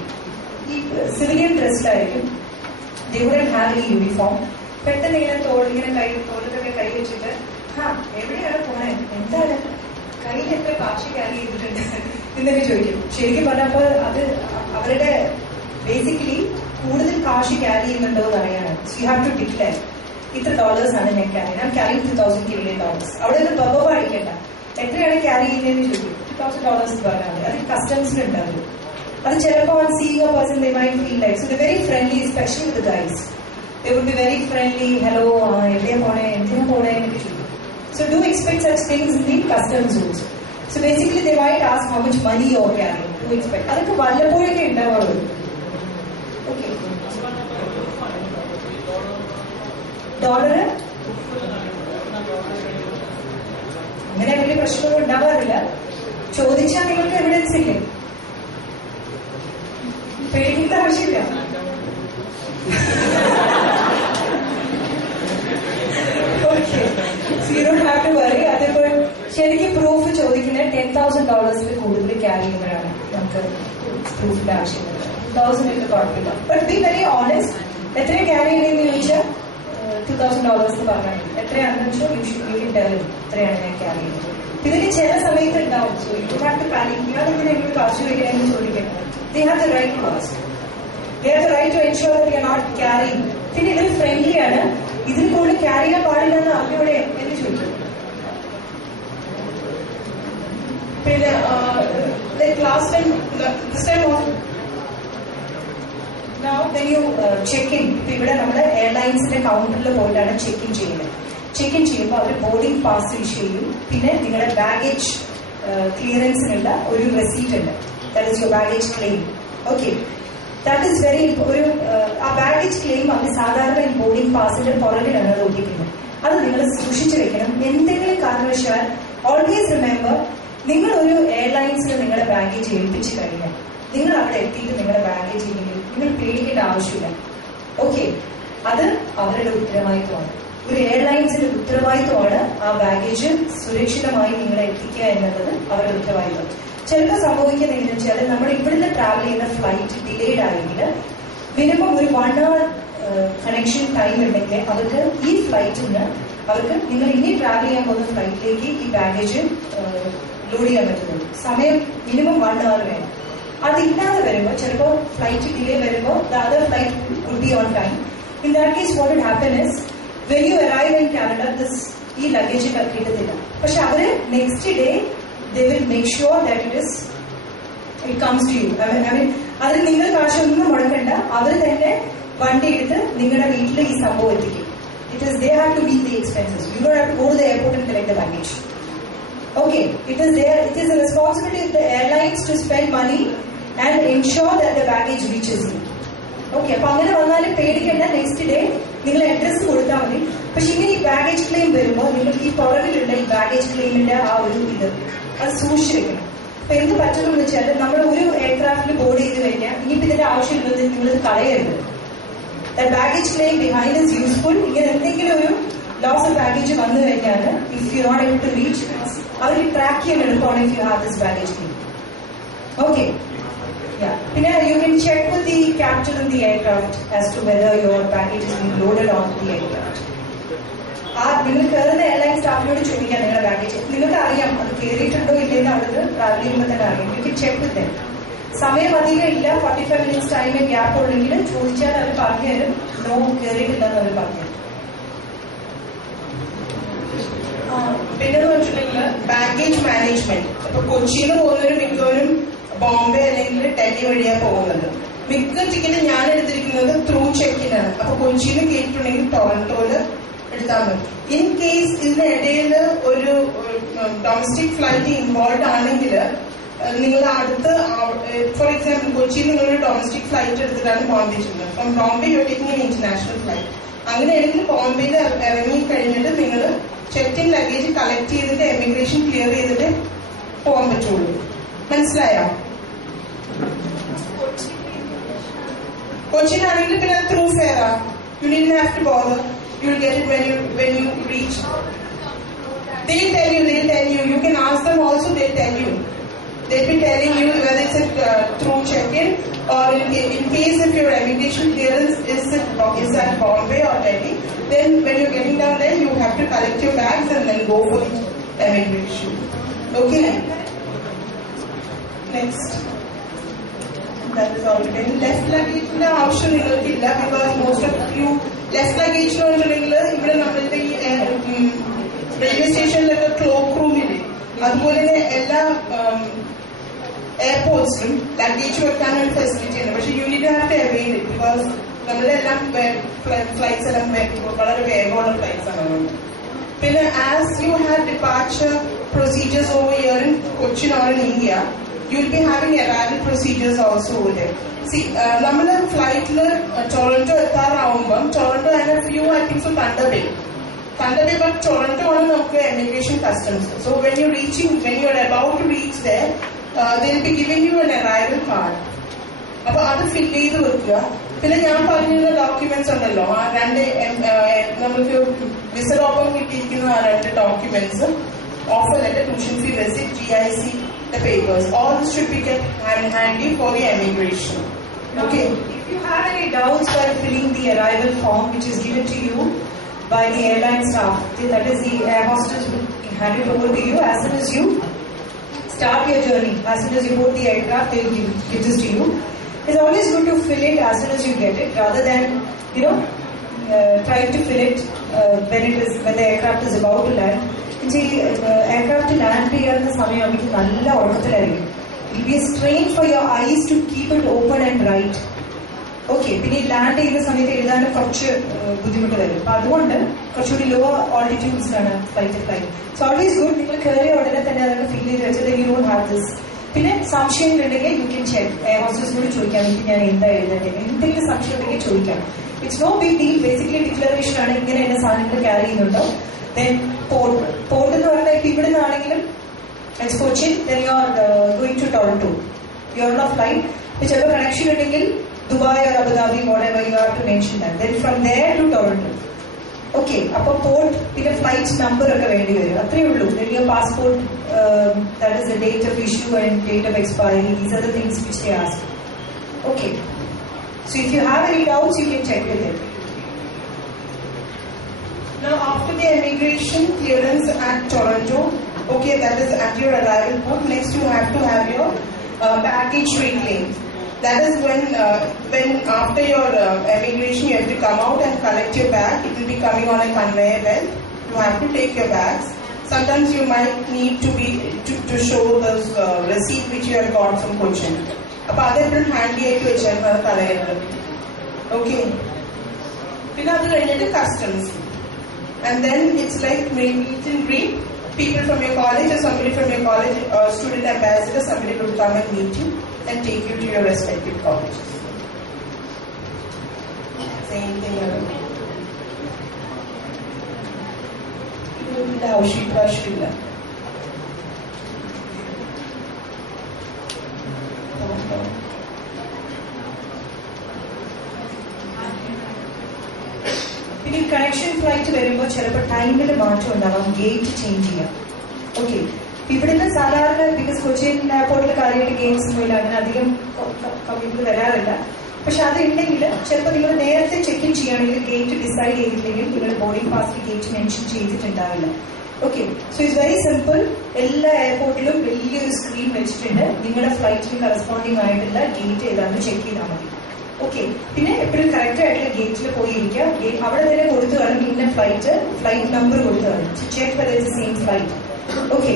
ഈ സിവിലിയൻ ഡ്രസ്ഡായിരിക്കും. they wouldn't have any uniform. പെട്ടെന്ന് ഇങ്ങനെ തോളിലൊക്കെ കൈ വെച്ചിട്ട് എവിടെയാണ് പോണേ, എന്താണ് കയ്യിൽ എത്ര കാശ് ക്യാരി ചെയ്തിട്ടുണ്ട് എന്നൊക്കെ ചോദിക്കും. ശരിക്കും പറഞ്ഞപ്പോൾ അത് അവരുടെ ബേസിക്കലി കൂടുതൽ കാശ് ക്യാരി ചെയ്യുന്നുണ്ടോ എന്ന് അറിയാനാണ്. യു ഹാവ് ടു ഡിക്ലെയർ ഇത്ര ഡോളേഴ്സാണ് ഞാൻ ക്യാരി, ഞാൻ ക്യാരി $2,000 Canadian. അവിടെ ഒരു ബബ അടിക്കണ്ട, എത്രയാണ് ക്യാരി ചെയ്യുന്നതെന്ന് ചോദിക്കും. $2,000 പറഞ്ഞാൽ മതി. അത് കസ്റ്റംസിനുണ്ടാവും. അത് ചിലപ്പോൾ on seeing a person they might feel like, so they're very friendly, especially with the guys. They would be very friendly. Hello, എവിടെയാ പോണേ, എന്തിനാ പോണേ എന്നൊക്കെ ചോദിക്കും. So do expect such things in the customs rules. So basically they might ask how much money you're carrying. Do expect. അതൊക്കെ വല്ലപ്പോഴൊക്കെ ഉണ്ടാവുള്ളൂ. Okay. Dollar അങ്ങനെ വലിയ പ്രശ്നമൊന്നും ഉണ്ടാവാറില്ല. ചോദിച്ചാൽ നിങ്ങൾക്ക് എവിഡൻസ് ഇല്ലേ, പേടിക്കേണ്ട ആവശ്യമില്ല. Okay. So you don't have to worry. അതിപ്പോൾ ശരിക്കും പ്രൂഫ് ചോദിക്കുന്നത് $10,000 കൂടുതൽ ക്യാരി ചെയ്യുമ്പോഴാണ് നമുക്ക് പ്രൂഫിന്റെ ആവശ്യമുള്ളത്. 1,000 കുഴപ്പമില്ല. But be very honest. എത്ര ക്യാരി ചെയ്യുന്നതെന്ന് ചോദിച്ചാൽ $2,000 പറഞ്ഞാൽ മതി. എത്രയാണെന്ന് വെച്ചാൽ എത്രയാണ് ഞാൻ ക്യാരി ചെയ്യുന്നത്. ഇതിന് ചില സമയത്ത് ഉണ്ടാവും. So you have to panic. ഇയാളെങ്ങനെ എങ്ങനെ കാശ് വയ്ക്കണമെന്ന് ചോദിക്കുന്നത്. They have the right to ask. They have the right to ensure that they are not carrying. പിന്നെ ഇതിൽ ഫ്രണ്ട്ലി ആണ്. ഇതിൽ കൂടുതൽ ക്യാരി ചെയ്യാൻ പാടില്ലെന്ന് അവരോട് എന്ന് ചോദിക്കും. പിന്നെ last time this time Now when you check in, ഇവിടെ നമ്മുടെ എയർലൈൻസിന്റെ കൗണ്ടറിൽ പോയിട്ടാണ് ചെക്ക് ഇൻ ചെയ്യുന്നത്. ചെക്ക് ഇൻ ചെയ്യുമ്പോൾ അവർ ബോർഡിംഗ് പാസ് ഇഷ്യൂ ചെയ്യും. പിന്നെ നിങ്ങളുടെ ബാഗേജ് ക്ലിയറൻസിനുള്ള ഒരു റെസീറ്റ് ഉണ്ട്. That is your baggage claim. Okay, that is very ആ ബാഗേജ് ക്ലെയിം അത് സാധാരണ ഈ ബോർഡിംഗ് പാസിന്റെ പുറകിലാണ് അത് ഒട്ടിക്കുന്നത്. അത് നിങ്ങൾ സൂക്ഷിച്ചു വെക്കണം. എന്തെങ്കിലും കാരണവശാൽ ഓൾവേസ് റിമെമ്പർ നിങ്ങളൊരു എയർലൈൻസിൽ നിങ്ങളുടെ ബാഗേജ് ഏൽപ്പിച്ചു കഴിഞ്ഞാൽ നിങ്ങൾ അവിടെ എത്തിയിട്ട് നിങ്ങളുടെ ബാഗേജ് ഇല്ലെങ്കിൽ നിങ്ങൾ പേടിക്കേണ്ട ആവശ്യമില്ല. ഓക്കെ, അത് അവരുടെ ഉത്തരവാദിത്വമാണ്. ഒരു എയർലൈൻസിന്റെ ഉത്തരവാദിത്വമാണ് ആ ബാഗേജ് സുരക്ഷിതമായി നിങ്ങളെ എത്തിക്കുക എന്നുള്ളത് അവരുടെ ഉത്തരവാദിത്വം. ചിലപ്പോൾ സംഭവിക്കുന്നത് എങ്ങനെയാണെന്ന് വെച്ചാൽ നമ്മൾ ഇവിടുന്ന് ട്രാവൽ ചെയ്യുന്ന ഫ്ലൈറ്റ് ഡിലേഡ് ആയെങ്കിൽ മിനിമം ഒരു 1 hour കണക്ഷൻ ടൈം ഉണ്ടെങ്കിൽ അവർക്ക് ഈ ഫ്ലൈറ്റിൽ നിന്ന് അവർക്ക് നിങ്ങൾ ഇനി ട്രാവൽ ചെയ്യാൻ പോകുന്ന ഫ്ലൈറ്റിലേക്ക് ഈ ബാഗേജ് ലോഡ് ചെയ്യാൻ പറ്റുന്നുള്ളൂ. സമയം മിനിമം 1 hour വേണം. അതില്ലാതെ വരുമ്പോൾ ചിലപ്പോൾ ഫ്ലൈറ്റ് ഡിലേ വരുമ്പോൾ the other flight would be on time. In that case what would happen is when you arrive in Canada ഈ ലഗേജ് കിട്ടത്തില്ല. പക്ഷെ അവര് next day they will make sure that it comes to you. I mean, അതിൽ നിങ്ങൾ കാശൊന്നും മുടക്കണ്ട, അവർ തന്നെ വണ്ടി എടുത്ത് നിങ്ങളുടെ വീട്ടിൽ ഈ സംഭവം എത്തിക്കും. They have to meet the expenses. You don't have to go to the airport and collect the baggage. Okay, it is a responsibility of the airlines to spend money and ensure that the baggage reaches you. Okay, അപ്പൊ അങ്ങനെ വന്നാലും പേടിക്കേണ്ട, next day നിങ്ങൾ അഡ്രസ് കൊടുത്താൽ മതി. പക്ഷെ ഇങ്ങനെ ഈ ബാഗേജ് ക്ലെയിം വരുമ്പോൾ നിങ്ങൾക്ക് ഈ പുറകിലുള്ള ഈ ബാഗേജ് ക്ലെയിമിന്റെ ആ ഒരു അത് സൂക്ഷിച്ചു വെക്കണം. അപ്പൊ എന്ത് പറ്റുമെന്ന് വെച്ചാൽ നമ്മൾ ഒരു എയർക്രാഫ്റ്റിൽ ബോർഡ് ചെയ്ത് കഴിഞ്ഞാൽ ഇനിയിപ്പോ ഇതിന്റെ ആവശ്യമുള്ളത് നിങ്ങളിത് കളയരുത്. Baggage claim behind is useful. ഇങ്ങനെ എന്തെങ്കിലും ഒരു ലോസ് ഓഫ് ബാഗേജ് വന്നു കഴിഞ്ഞാൽ if you not able to reach അവർ ട്രാക്ക് ചെയ്യാൻ എളുപ്പമാണ് if you have this baggage claim. Okay, പിന്നെ you can check with the captain of the aircraft as to whether your baggage is being loaded onto the aircraft. നിങ്ങൾ കയറുന്ന എയർലൈൻ സ്റ്റാഫിനോട് ചോദിക്കാം നിങ്ങളുടെ ബാഗേജ്. നിങ്ങൾക്ക് അറിയാം അത് കയറിയിട്ടുണ്ടോ ഇല്ലെന്ന് അവർക്ക് ട്രാവൽ ചെയ്യുമ്പോൾ തന്നെ അറിയാം. You can check with dum. സമയം അധികം ഇല്ല, 45 minutes ടൈമിൽ ഗ്യാപ്പ് ഉണ്ടെങ്കിൽ ചോദിച്ചാൽ അവർ പറഞ്ഞുതരും നോ കയറിയിട്ടില്ലെന്ന് അവർ പറഞ്ഞു. പിന്നെന്ന് വെച്ചിട്ടുണ്ടെങ്കിൽ ബാഗേജ് മാനേജ്മെന്റ്. ഇപ്പൊ കൊച്ചിയിൽ നിന്ന് പോകുന്നവരും മിക്കവരും ബോംബെ അല്ലെങ്കിൽ ഡൽഹി വഴിയാണ് പോകുന്നത്. മിക്ക ടിക്കറ്റ് ഞാൻ എടുത്തിരിക്കുന്നത് ത്രൂ ചെക്കിനാണ്. അപ്പൊ കൊച്ചിയിൽ കേട്ടിട്ടുണ്ടെങ്കിൽ ടൊറന്റോയില് എടുത്താൽ മതി. ഇൻ കേസ് ഇതിനിടയിൽ ഒരു ഡൊമസ്റ്റിക് ഫ്ലൈറ്റ് ഇൻവോൾവ് ആണെങ്കിൽ നിങ്ങൾ അടുത്ത് ഫോർ എക്സാമ്പിൾ കൊച്ചിയിൽ നിങ്ങളൊരു ഡൊമസ്റ്റിക് ഫ്ലൈറ്റ് എടുത്തിട്ടാണ് ബോംബെ ചെയ്യുന്നത്. From Bombay you taking an international flight. അങ്ങനെയാണെങ്കിൽ ബോംബെയിൽ ഇറങ്ങി കഴിഞ്ഞിട്ട് നിങ്ങൾ ചെക്ക് ഇൻ ലഗേജ് കളക്ട് ചെയ്തിട്ട് എമിഗ്രേഷൻ ക്ലിയർ ചെയ്തിട്ട് പോകാൻ പറ്റുള്ളൂ. മനസ്സിലായോ? കൊച്ചിയിലാണെങ്കിൽ പിന്നെ ത്രൂ ഫെയറാ. You need have to bother. You will get it when you reach. They'll tell you. You can ask them also. They'll tell you. They'll be telling you whether it's through check-in or in case if your immigration clearance is at Bombay or Delhi, then when you're getting down there, you have to collect your bags and then go for the immigration. Okay. Next. That is all. Then left luggage in the option illa because most of you left luggage no illa ഇവിടെ നമ്മളുടെ ഈ റെയിൽവേ സ്റ്റേഷനിലൊക്കെ ക്ലോക്ക് റൂമില് അതുപോലെ തന്നെ എല്ലാ എയർപോർട്ട്സിലും ലഗേജ് വെക്കാനൊരു ഫെസിലിറ്റി ഉണ്ട്. പക്ഷെ you need have to avail it because നമ്മുടെ എല്ലാം ഫ്ലൈറ്റ്സ് എല്ലാം വളരെ വേഗമുള്ള ഫ്ലൈറ്റ്സ് ആണ്. പിന്നെ as you have departure procedures over here in Cochin or in India, you'll be having arrival procedures also over there. See, നമ്മള് ഫ്ലൈറ്റില് ടൊറന്റോ എത്താറാവുമ്പം Toronto and a few I think so Thunder Bay, but Toronto ആണ് നമുക്ക് immigration customs. So when you're about to reach there, they'll be giving you an arrival card. അപ്പൊ അത് ഫിൽ ചെയ്ത് വെക്കുക. പിന്നെ ഞാൻ പറഞ്ഞിരുന്ന ഡോക്യുമെന്റ്സ് ഉണ്ടല്ലോ, ആ രണ്ട് നമുക്ക് വിസയോടൊപ്പം കിട്ടിയിരിക്കുന്ന ആ 2 documents, offer letter, tuition fee receipt, GIC, the papers. All this should be kept handy for the immigration. Okay. If you have any doubts while filling the arrival form, which is given to you by the airline staff, that is the air hostess will hand it over to you as soon as you start your journey. As soon as you board the aircraft, they will give this to you. It's always good to fill it as soon as you get it, rather than trying to fill it when the aircraft is about to land. Aircraft land ചെയ്യുന്ന സമയം എനിക്ക് നല്ല ഉറക്കത്തിലായിരിക്കും. It be a strain for your eyes to keep it open and right. Okay, പിന്നെ ഈ ലാൻഡ് ചെയ്യുന്ന സമയത്ത് എഴുതാനും കുറച്ച് ബുദ്ധിമുട്ട് വരും. അപ്പൊ അതുകൊണ്ട് കുറച്ചുകൂടി ലോ ഓൾട്ടിറ്റ്യൂഡ്സിലാണ് ഫ്ലൈറ്റ്. സോ ഓൾവേസ് ഗുഡ് നിങ്ങൾ കയറിയ ഉടനെ തന്നെ അതൊക്കെ ഫീൽ ചെയ്ത് വെച്ചത് യു ഡോണ്ട് ഹാവ് ദിസ്. പിന്നെ സംശയങ്ങളുണ്ടെങ്കിൽ യു ക്യാൻ ചെക്ക്. എയർ ഹോസ്റ്റസിനോട് ചോദിക്കാം എനിക്ക് ഞാൻ എന്താ എഴുതേണ്ടത്, എന്തെങ്കിലും സംശയം ഉണ്ടെങ്കിൽ ചോദിക്കാം. It's no big deal. Basically declaration ആണ് ഇങ്ങനെ എന്നെ സാധനങ്ങൾ ക്യാരി ചെയ്യുന്നുണ്ടോ. ദെൻ പോർട്ട് എന്ന് പറഞ്ഞാൽ ഇപ്പൊ ഇവിടെ നിന്നാണെങ്കിലും it's Cochin, then you are going to Toronto. You are on a flight, whichever connection you take, Dubai or Abu Dhabi, whatever, you have to mention that. Then from there to Toronto. Okay, upper port, with a flight number, then your passport, that is the date of issue and date of expiry, these are the things which they ask. Okay, so if you have any doubts, you can check with it. Now, after the immigration clearance at Toronto, okay, that is at your arrival port, next you have to have your baggage reclaim. That is when after your immigration, you have to come out and collect your bag. It will be coming on a conveyor belt. You have to take your bags. Sometimes you might need to show this receipt which you have got from Cochin. അപ്പോൾ അതെപ്പോഴും ഹാൻഡ് ആയിട്ട് വെച്ചാൽ കളയരുത്. ഓക്കെ, പിന്നെ അത് കഴിഞ്ഞിട്ട് customs. And then it's like meet and greet. People from your college or somebody from your college, student ambassador, somebody will come and meet you and take you to your respective colleges. Same thing. ആവശ്യമില്ല. പിന്നെ ഈ connection flight വരുമ്പോൾ ചിലപ്പോൾ ടൈമിൽ മാറ്റം ഉണ്ടാവാം, gate change ചെയ്യാം. ഓക്കെ, ഇവിടുന്ന് സാധാരണ ബിക്കോസ് കൊച്ചിൻ എയർപോർട്ടിൽ കാര്യമായിട്ട് ഗേറ്റ്സ് ഒന്നുമില്ല, അങ്ങനെ അധികം കമ്പ്യൂട്ടർ വരാറില്ല. പക്ഷെ അത് ഉണ്ടെങ്കിൽ ചിലപ്പോൾ നിങ്ങൾ നേരത്തെ ചെക്ക് ഇൻ ചെയ്യുകയാണെങ്കിൽ ഗേറ്റ് ഡിസൈഡ് ചെയ്തിട്ടില്ലെങ്കിൽ നിങ്ങളുടെ ബോർഡിംഗ് പാസിൽ ഗേറ്റ് മെൻഷൻ ചെയ്തിട്ടുണ്ടാവില്ല. Okay, so it's very simple. എല്ലാ എയർപോർട്ടിലും വലിയൊരു സ്ക്രീൻ വെച്ചിട്ടുണ്ട്, നിങ്ങളുടെ ഫ്ലൈറ്റിന് കറസ്പോണ്ടിങ് ആയിട്ടുള്ള ഗേറ്റ് ഏതാണെന്ന് ചെക്ക് ചെയ്താൽ മതി. ഓക്കെ, പിന്നെ എപ്പോഴും കറക്റ്റ് ആയിട്ടുള്ള ഗേറ്റിൽ പോയിരിക്കുക. അവിടെ തന്നെ കൊടുത്തു കാണും ഇന്ന ഫ്ലൈറ്റ് നമ്പർ കൊടുത്തു കാണും. Check whether it's the same flight. Okay,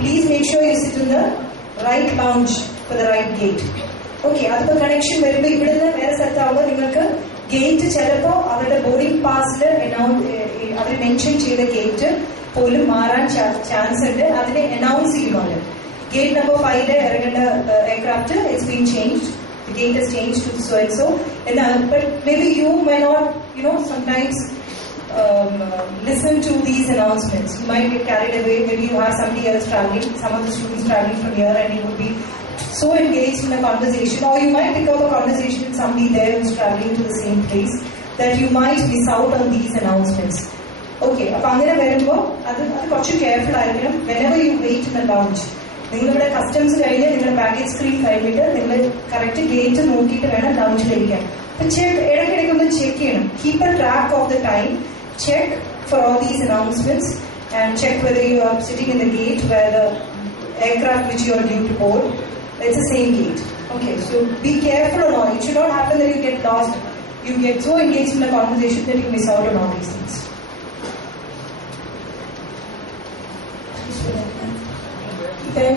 please make sure you sit in the right lounge for the right gate. Okay, അതിപ്പോ കണക്ഷൻ വരുമ്പോൾ ഇവിടുന്ന് വേറെ സ്ഥലത്താവുമ്പോൾ നിങ്ങൾക്ക് ഗേറ്റ് ചിലപ്പോൾ അവരുടെ ബോർഡിംഗ് പാസിൽ അവർ മെൻഷൻ ചെയ്ത ഗേറ്റ് പോലും മാറാൻ ചാൻസ് ഉണ്ട്. അതിനെ അനൗൺസ് ചെയ്യുമ്പോൾ ഗേറ്റ് നമ്പർ 5 ഇറങ്ങേണ്ട aircraft it's been changed, the gate has changed to so and so, but maybe you may not, sometimes listen to these announcements. You might get carried away. Maybe you have somebody else traveling, some of the students traveling from here, and you would be so engaged in a conversation, or you might pick up a conversation with somebody there who's traveling to the same place, that you might miss out on these announcements. Okay, അപ്പോൾ അങ്ങനെ വരുമ്പോൾ അത് കുറച്ച് കെയർഫുൾ ആയിരിക്കണം. whenever you wait in the lounge, നിങ്ങളിവിടെ കസ്റ്റംസ് കഴിഞ്ഞ് നിങ്ങളുടെ baggage screen കഴിഞ്ഞിട്ട് നിങ്ങൾ കറക്റ്റ് ഗേറ്റ് നോക്കിയിട്ട് വേണം ലൗഞ്ചിലിരിക്കാൻ. അപ്പൊ ഇടയ്ക്കിടയ്ക്ക് ഒന്ന് ചെക്ക് ചെയ്യണം. Keep a track of the time, check for all these announcements and check whether you are sitting in the gate where the aircraft which you are due to board it's the same gate. Okay, so be careful on all. It should not happen that you get lost, you get so engaged in the conversation that you miss out on all these things. Then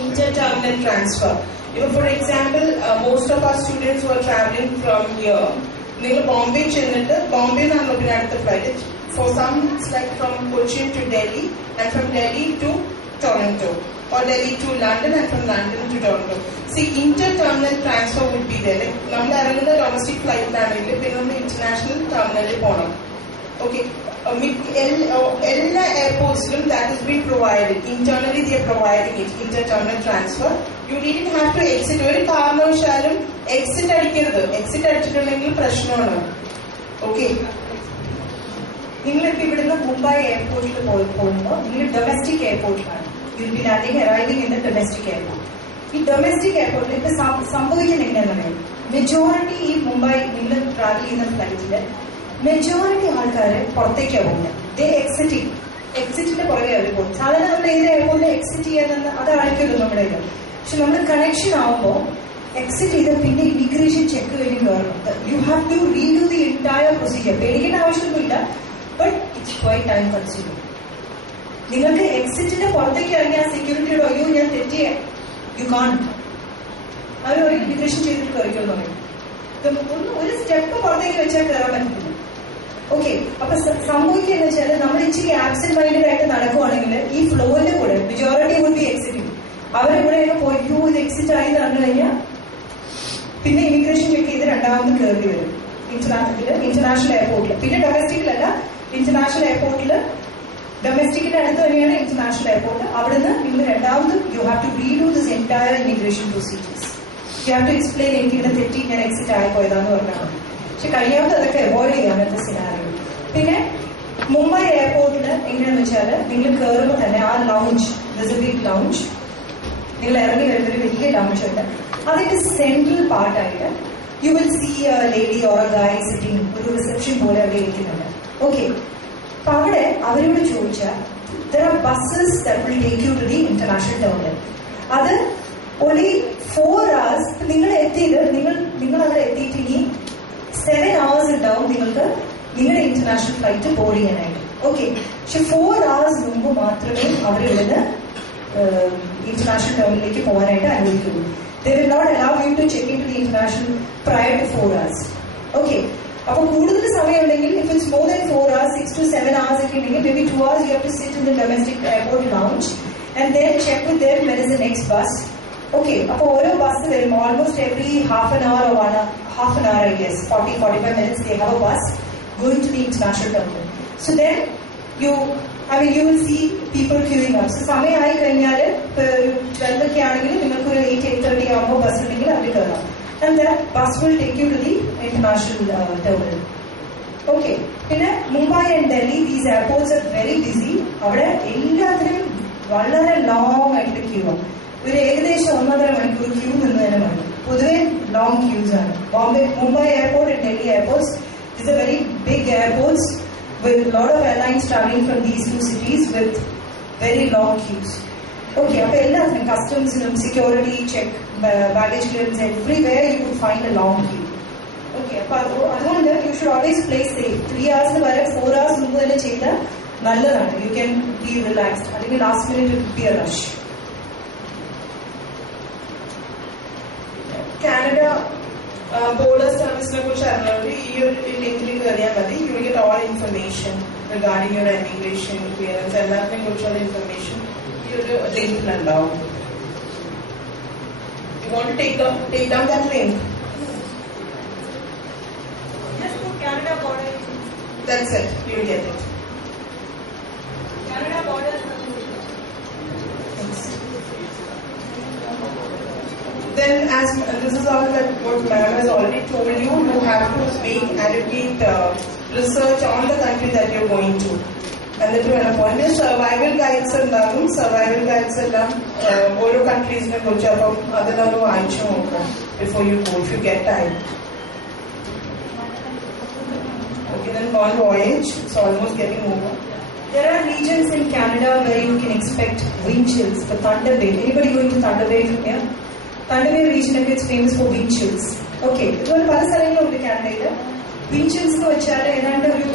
inter-terminal transfer. For example, most of our students who are traveling from here, നിങ്ങൾ ബോംബെ ചെന്നിട്ട് ബോംബെ നിന്നാണല്ലോ പിന്നെ അടുത്ത flight. For some it's like from Cochin to Delhi and from Delhi to Toronto, or Delhi to London and from London to Toronto. See, inter-terminal transfer would be there. Like നമ്മൾ ഇറങ്ങുന്ന ഡൊമസ്റ്റിക് ഫ്ലൈറ്റിലാണെങ്കിൽ പിന്നെ നമ്മൾ ഇന്റർനാഷണൽ ടെർമിനലിൽ പോകണം. ഓക്കെ, എല്ലാ എയർപോർട്സിലും that is being provided. Internally they are providing it, inter-terminal transfer. You didn't have to exit. ഒരു കാരണവശാലും എക്സിറ്റ് അടിക്കരുത്. എക്സിറ്റ് അടിച്ചിട്ടുണ്ടെങ്കിൽ പ്രശ്നമാണ്. ഓക്കെ, നിങ്ങളിപ്പോൾ ഇവിടുന്ന് മുംബൈ എയർപോർട്ടിൽ പോകുമ്പോൾ നിങ്ങൾ ഡൊമസ്റ്റിക് എയർപോർട്ടിലാണ്. You will be landing arriving in the domestic airport. ഈ ഡൊമസ്റ്റിക് എയർപോർട്ടിൽ ഇപ്പൊ സംഭവിക്കുന്നത് എങ്ങനെയാണെന്ന്, മെജോറിറ്റി ഈ മുംബൈ നിങ്ങൾ ട്രാവൽ ചെയ്യുന്ന ഫ്ലൈറ്റില് മെജോറിറ്റി ആൾക്കാർ പുറത്തേക്കാണ് പോകുന്നത്. എക്സിറ്റിന്റെ പുറകെ അവർ പോകും. സാധാരണ നമ്മൾ ഏത് എയർപോർട്ടിൽ എക്സിറ്റ് ചെയ്യാനെന്ന് അതായിരിക്കുമല്ലോ നമ്മുടെ ഇത്. പക്ഷെ നമ്മൾ കണക്ഷൻ ആവുമ്പോൾ എക്സിറ്റ് ചെയ്ത് പിന്നെ ഇമിഗ്രേഷൻ ചെക്ക് കഴിഞ്ഞ് കയറണം. You have to redo the entire procedure. പേടിക്കേണ്ട ആവശ്യമൊന്നുമില്ല, but it's quite time consuming. നിങ്ങൾക്ക് എക്സിറ്റിന്റെ പുറത്തേക്ക് ഇറങ്ങി ആ സെക്യൂരിറ്റിയോട് അയ്യോ ഞാൻ തെറ്റിയ യു കാൺ, അവർ ഒരു ഇമിഗ്രേഷൻ ചെയ്തിട്ട് കയറിക്കുമെന്ന് പറയും. ഒരു സ്റ്റെപ്പ് പുറത്തേക്ക് വെച്ചാൽ കയറാൻ പറ്റില്ല. ഓക്കെ, അപ്പൊ സംഭവിക്കുകയെന്ന് വെച്ചാൽ നമ്മൾ ഇച്ചിരി ആബ്സെന്റ് മൈൻഡഡ് ആയിട്ട് നടക്കുവാണെങ്കിൽ ഈ ഫ്ലോയിന്റെ കൂടെ മെജോറിറ്റി വുഡ് ബി എക്സിറ്റിംഗ്. അവരുടെ കൂടെയൊക്കെ പോയിക്കോ ഇത് എക്സിറ്റ് ആയി നടന്നു കഴിഞ്ഞാൽ പിന്നെ ഇമിഗ്രേഷൻ ചെക്ക് ചെയ്ത് രണ്ടാമത് കയറി വരും ഇന്റർനാഷണൽ എയർപോർട്ടിൽ. പിന്നെ ഡൊമസ്റ്റിക്കിലല്ല, ഇന്റർനാഷണൽ എയർപോർട്ടിൽ ഡൊമസ്റ്റിക്കിന്റെ അടുത്ത് തന്നെയാണ് ഇന്റർനാഷണൽ എയർപോർട്ട്. അവിടുന്ന് നിങ്ങൾ രണ്ടാമത് you have to redo this entire immigration procedures. You have to explain എനിക്ക് ഇവിടെ തെറ്റി ഞാൻ എക്സിറ്റ് ആയിപ്പോയതാന്ന് പറഞ്ഞാൽ. പക്ഷെ കഴിയാവുന്ന അതൊക്കെ അവോയ്ഡ് ചെയ്യാൻ പറ്റുന്ന സിനാരിയോ. പിന്നെ മുംബൈ എയർപോർട്ടിൽ എങ്ങനെയാണെന്ന് വെച്ചാൽ നിങ്ങൾ കയറുമ്പോൾ തന്നെ ആ ലൗഞ്ച്, ബിഗ് ലൗഞ്ച്, നിങ്ങൾ ഇറങ്ങി വരുന്നൊരു വലിയ ലൗഞ്ച് ഉണ്ട്. അതിന്റെ സെൻട്രൽ പാർട്ടായിട്ട് you will see a lady or a guy sitting, ഒരു റിസപ്ഷൻ പോലെ അവിടെ ഇരിക്കുന്നുണ്ട്. ഓക്കെ, അപ്പൊ അവിടെ അവരോട് ചോദിച്ചാൽ there are buses that will take you to the international terminal. അത് only 4 hours. നിങ്ങൾ എത്തിയത് നിങ്ങൾ അവിടെ എത്തിയിട്ട് ഇനി 7 hours ഉണ്ടാവും നിങ്ങൾക്ക് നിങ്ങളുടെ ഇന്റർനാഷണൽ ഫ്ലൈറ്റ് ബോർഡ് ചെയ്യാനായിട്ട്. ഓക്കെ, പക്ഷെ 4 hours മുമ്പ് മാത്രമേ അവരിവിടുന്ന് ഇന്റർനാഷണൽ ടെർമിനലിലേക്ക് പോകാനായിട്ട് അനുവദിക്കുള്ളൂ. They will not allow you to check into the international prior to 4 hours. Okay. അപ്പൊ കൂടുതൽ സമയം ഉണ്ടെങ്കിൽ if it's more than 4 hours, 6 to 7 hours ഒക്കെ ഉണ്ടെങ്കിൽ maybe 2 hours you have to sit in the domestic airport lounge and then check with them when is the next bus. Okay. അപ്പൊ ഓരോ ബസ് വരും almost every half an hour or half an hour I guess 40-45 minutes they have a bus going to the international terminal. So then you will see people queuing up. So സമയമായി കഴിഞ്ഞാൽ 12 ഒക്കെ ആണെങ്കിൽ നിങ്ങൾക്ക് ഒരു 8-8:30 ആകുമ്പോൾ ബസ് ഉണ്ടെങ്കിൽ അതിൽ കയറാം. And that bus will take you to the international terminal. Okay. പിന്നെ മുംബൈ ആൻഡ് Delhi, these airports are very busy. അവിടെ എല്ലാത്തിനും വളരെ ലോങ് ആയിട്ട് ക്യൂ ആണ്. ഒരു ഏകദേശം 1.5 മണിക്കൂർ ക്യൂ നിന്ന് തന്നെ മതി. പൊതുവെ ലോങ് ക്യൂസ് ആണ്. Mumbai airport and Delhi airports is a very big airports with a lot of airlines traveling from these two cities with very long queues. Okay, അപ്പോൾ എല്ലാത്തിനും കസ്റ്റംസിനും security check, baggage clearance, everywhere you could find a long queue. Okay, അപ്പൊ അതുകൊണ്ട് you should always play safe. 3 hours വരെ 4 hours മുമ്പ് തന്നെ ചെയ്താൽ നല്ലതാണ്. You can be relaxed. അല്ലെങ്കിൽ last minute be a rush. Canada border സർവീസിനെ കുറിച്ച് അറിഞ്ഞവർ ഈ ഒരു ലിങ്കിൽ കയറിയാൽ മതി. You will get all information regarding your emigration clearance, എല്ലാത്തിനെ കുറിച്ചുള്ള ഇൻഫർമേഷൻ ഈ ഒരു ലിങ്കിലുണ്ടാവും. You want to take down that link? Just put Canada border. That's it. You will get it. Canada border. Then, as this is all that what ma'am has already told you, you have to make adequate research on the country that you're going to. എന്നിട്ട് വേണം point. Survival guides ഉണ്ടാകും. Survival guides എല്ലാം ഓരോ കൺട്രീസിനെ കുറിച്ച്. അപ്പം അതെല്ലാം ഒന്ന് വായിച്ചു നോക്കാം before you go if you get time. Okay, then on voyage, it's almost getting over. There are regions in Canada where you can expect wind chills. The Thunder Bay. Anybody going to Thunder Bay from here? Thunder Bay region is famous for wind chills. Okay, ഇതുപോലെ പല സ്ഥലങ്ങളുണ്ട് കാനഡയിൽ. Wind chills എന്ന് വെച്ചാൽ ഏതാണ്ട് ഒരു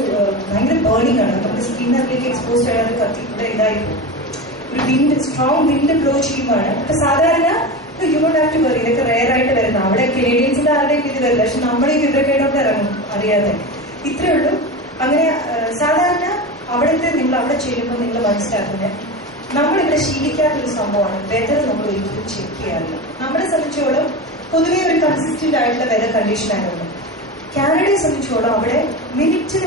ഭയങ്കര ബേണിംഗ് ആണ്. നമ്മുടെ സ്കിന്നിലേക്ക് എക്സ്പോസ് ചെയ്യാതെ കത്തിക്കൂടെ ഇതായിരിക്കും. ഒരു വിൻഡ്, സ്ട്രോങ് വിൻഡ് ബ്ലോ ചെയ്യുവാണ്. അപ്പൊ സാധാരണ you don't have to worry. ഇതൊക്കെ റെയർ ആയിട്ട് വരുന്ന അവിടെ കനേഡിയൻസിന്റെ ആരുടെയും ഇത് വരില്ല. പക്ഷെ നമ്മളെ വിവരക്കേടോട്ട് ഇറങ്ങും അറിയാതെ. ഇത്രയേ ഉള്ളൂ. അങ്ങനെ സാധാരണ അവിടുത്തെ നിങ്ങൾ അവിടെ ചെല്ലുമ്പോൾ നിങ്ങൾ മനസ്സിലാക്കുന്നത് നമ്മളിവിടെ ശീലിക്കാത്തൊരു സംഭവമാണ് വെതർ. നമ്മൾ ഒരിക്കലും ചെക്ക് ചെയ്യാറില്ല. നമ്മളെ സംബന്ധിച്ചോളം പൊതുവെ ഒരു കൺസിസ്റ്റന്റ് ആയിട്ടുള്ള വെതർ കണ്ടീഷൻ ആയിരുന്നു. കാനഡയെ സംബന്ധിച്ചോളം അവിടെ മിനിറ്റിന്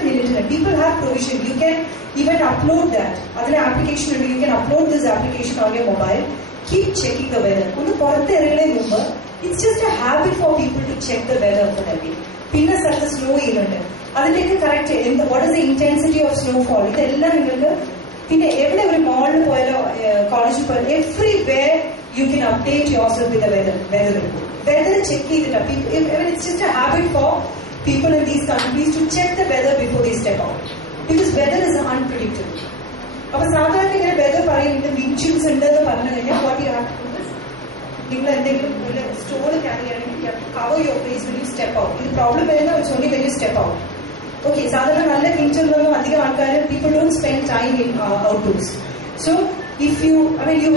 people have provision. You can even upload that. അതിന് ആപ്ലിക്കേഷൻ ഉണ്ട്. You can upload this application on your mobile. Keep checking the weather. ഒന്ന് പുറത്ത് ഇറങ്ങുന്നതിന് മുമ്പ് it's just a habit for people to check the weather of the day. പിന്നെ സ്ഥലത്ത് snow ചെയ്യുന്നുണ്ട്. അതിന്റെയൊക്കെ correct what is the intensity of snowfall ഇതെല്ലാം നിങ്ങൾക്ക്. പിന്നെ എവിടെ ഒരു മോളിൽ പോയാലോ കോളേജിൽ പോയാലോ everywhere you can update yourself with the weather report. Weather check ചെയ്തിട്ട് it's just a habit for people in these countries to check the weather before they step out, because weather is unpredictable. അപ്പോൾ സാധാരണ ഇങ്ങനെ വെതർ പറയുന്നത് wind chills ഉണ്ടെന്ന് പറഞ്ഞു കഴിഞ്ഞാൽ what you have to do is നിങ്ങൾ എന്തെങ്കിലും ഒരു സ്റ്റോൾ ക്യാരി ചെയ്യണമെങ്കിൽ cover your face when you step out. ഇത് പ്രോബ്ലം വരുന്ന it's only when you step out. Okay, സാധാരണ നല്ല വിൻറ്ററിലൊന്നും അധികം ആൾക്കാർ people don't spend time in outdoors. So if you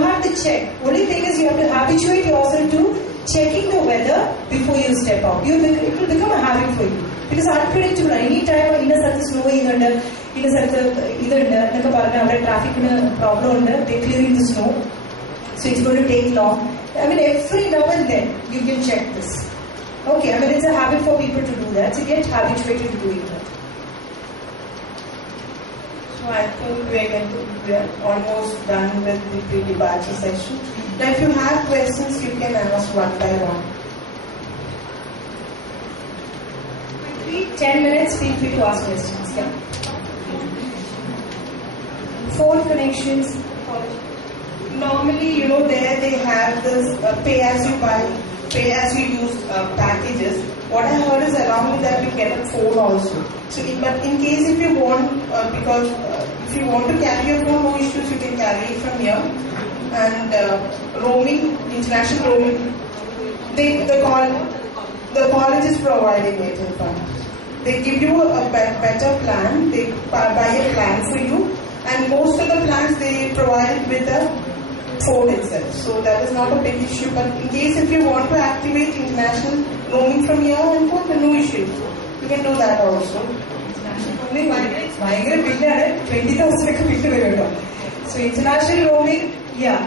have to check. Only thing is you have to habituate yourself to checking the weather before you step out. It will become a habit for you, because unpredictable. Any time in a certain snow ചെയ്യുന്നുണ്ട്, in a certain ഇതുണ്ട് എന്നൊക്കെ പറഞ്ഞാൽ അവിടെ ട്രാഫിക്കിന് പ്രോബ്ലം ഉണ്ട്. They clearing the snow, so it's going to take long. Every now and then you can check this. Okay, it's a habit for people to do that. So get habituated to doing that. So So I think we are almost done with the pre-departure session. Now if you have questions, you can ask one by one. 10 minutes, feel free to ask questions. Yeah. Phone connections. Normally, there they have this pay as you buy, pay as you use packages. What I heard is along with that you get a phone also. So, but in case if you want, because if you want to carry your phone, no issues, you can carry it from here. And roaming, international roaming, the college is providing it in fact. They give you a better plan, they buy a plan for you, and most of the plans they provide it with a phone itself. So that is not a big issue. But in case if you want to activate international roaming from here and phone, no issue. You can do that also. ഭയങ്കര ബില്ലാണ് 20,000 ഒക്കെ ബില്ല് വരും കേട്ടോ. So international roaming, yeah.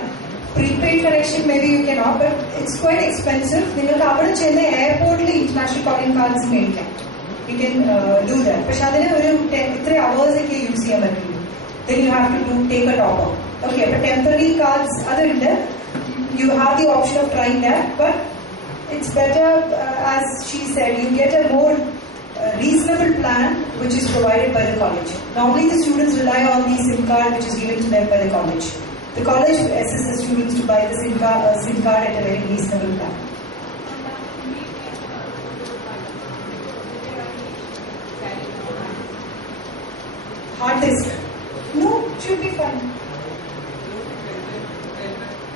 Prepaid connection maybe you cannot, but it's quite expensive. നിങ്ങൾക്ക് അവിടെ ചെന്ന് എയർപോർട്ടിൽ international calling cards മേടിക്കാം. You can do that. പക്ഷെ അതിന് ഒരു ഇത്ര hours ഒക്കെ യൂസ് ചെയ്യാൻ പറ്റുള്ളൂ. Then you have to take a top up. Okay, but temporary cards അതുണ്ട്. You have the option of trying that, but it's better, as she said, you get a more reasonable plan which is provided by the college. Normally the students rely on the SIM card which is given to them by the college. The college assists the students to buy the SIM card at a very reasonable plan. Hard disk? No, should be fine.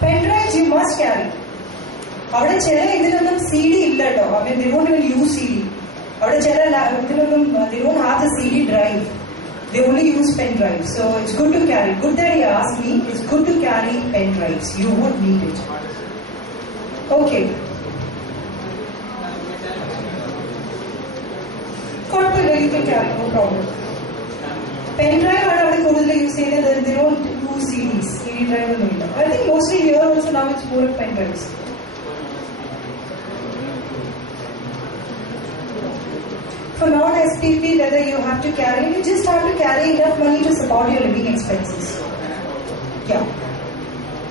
Pen drives you must carry. അവിടെ ചില ഇതിലൊന്നും CD ഇല്ല കേട്ടോ. I mean, they won't even use CD. അവിടെ ചില ഇതിലൊന്നും they don't have the CD drive. They only use pen drives. So it's good to carry. Good that he asked me. It's good to carry pen drives. You would need it. Okay. കുഴപ്പമില്ല, you can carry, no problem. Pen drive are അവിടെ കൂടുതൽ യൂസ് ചെയ്യുന്നത്. They don't use CDs. CD drive ഒന്നുമില്ല. I think mostly here also now it's more pen drives. For non-SPP, whether you have to carry, you just have to carry enough money to support your living expenses. Yeah.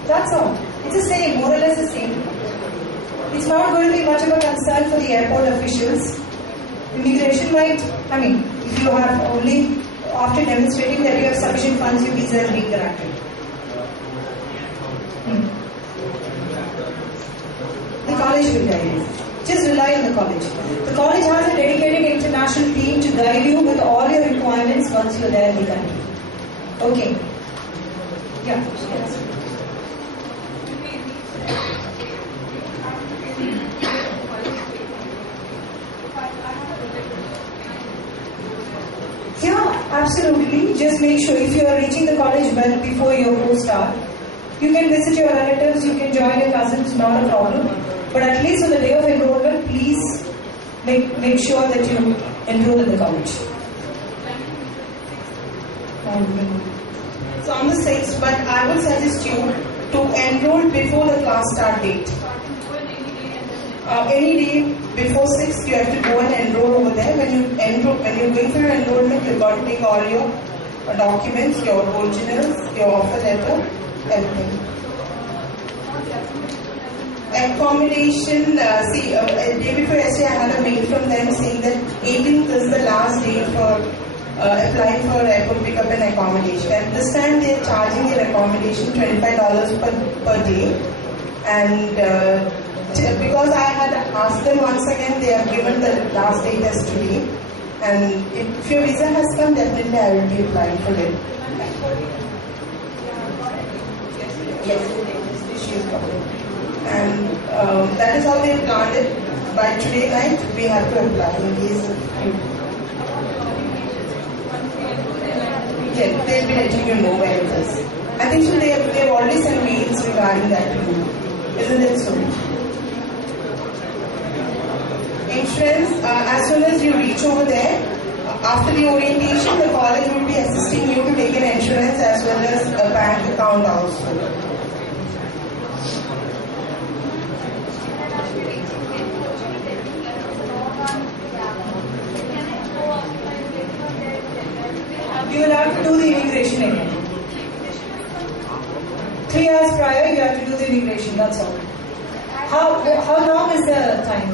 That's all. It's the same, more or less the same. It's not going to be much of a concern for the airport officials. Immigration might, if you have only, after demonstrating that you have sufficient funds, your visa is being granted. The college will guide you. Just rely on the college. The college has a dedicated international team to guide you with all your requirements once you're there in the country. Okay. Yeah. Yes. Yeah, absolutely. Just make sure if you are reaching the college well before your course start, you can visit your relatives, you can join your cousins, not a problem. But at least on the day of enrollment, please make sure that you enroll in the college. So on the 6th, but I would suggest you to enroll before the class start date. Any day before 6th, you have to go and enroll over there. When you're going for your enrollment, you've got to take all your documents, your originals, your offer letter, everything. Accommodation, a day before yesterday I had a mail from them saying that 18th is the last day for applying for airport pickup and accommodation. And this time they are charging their accommodation $25 per day. And because I had asked them once again, they have given the last date as today. And if your visa has come, definitely I will be applying for it. Yes, she is coming. And that is how they planned it. By today night, we have to apply in case they'll be letting you know where it is. I think so they've already sent mails regarding that to you. Isn't it so? Insurance, as soon as you reach over there, after the orientation, the college will be assisting you to take an insurance as well as a bank account also. You will have to do the immigration. prior you have to do the immigration, that's all. How long is the time?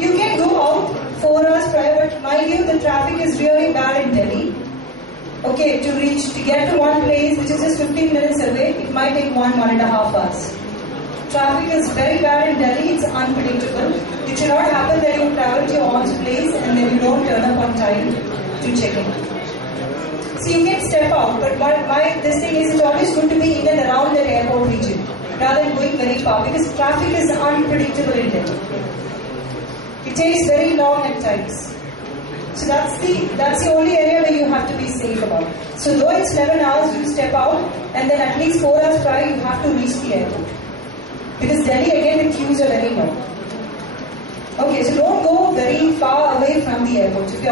You can go out 4 hours prior, but mind you, the traffic is really bad in Delhi. Okay, to get to one place which is just 15 minutes away, it might take 1.5 hours. Traffic is very bad in Delhi, it's unpredictable. It should not happen that you travel to your aunt's place and then you don't turn up on time to check in. So you can step out, but this thing is, it's always good to be in and around the airport region rather than going very far, because traffic is unpredictable in Delhi. It takes very long at times. So that's the only area where you have to be safe about. So though it's 11 hours, you step out, and then at least 4 hours prior you have to reach the airport. Because Delhi, again, the queues are very long. Okay, so don't go very far away from the airport. If you're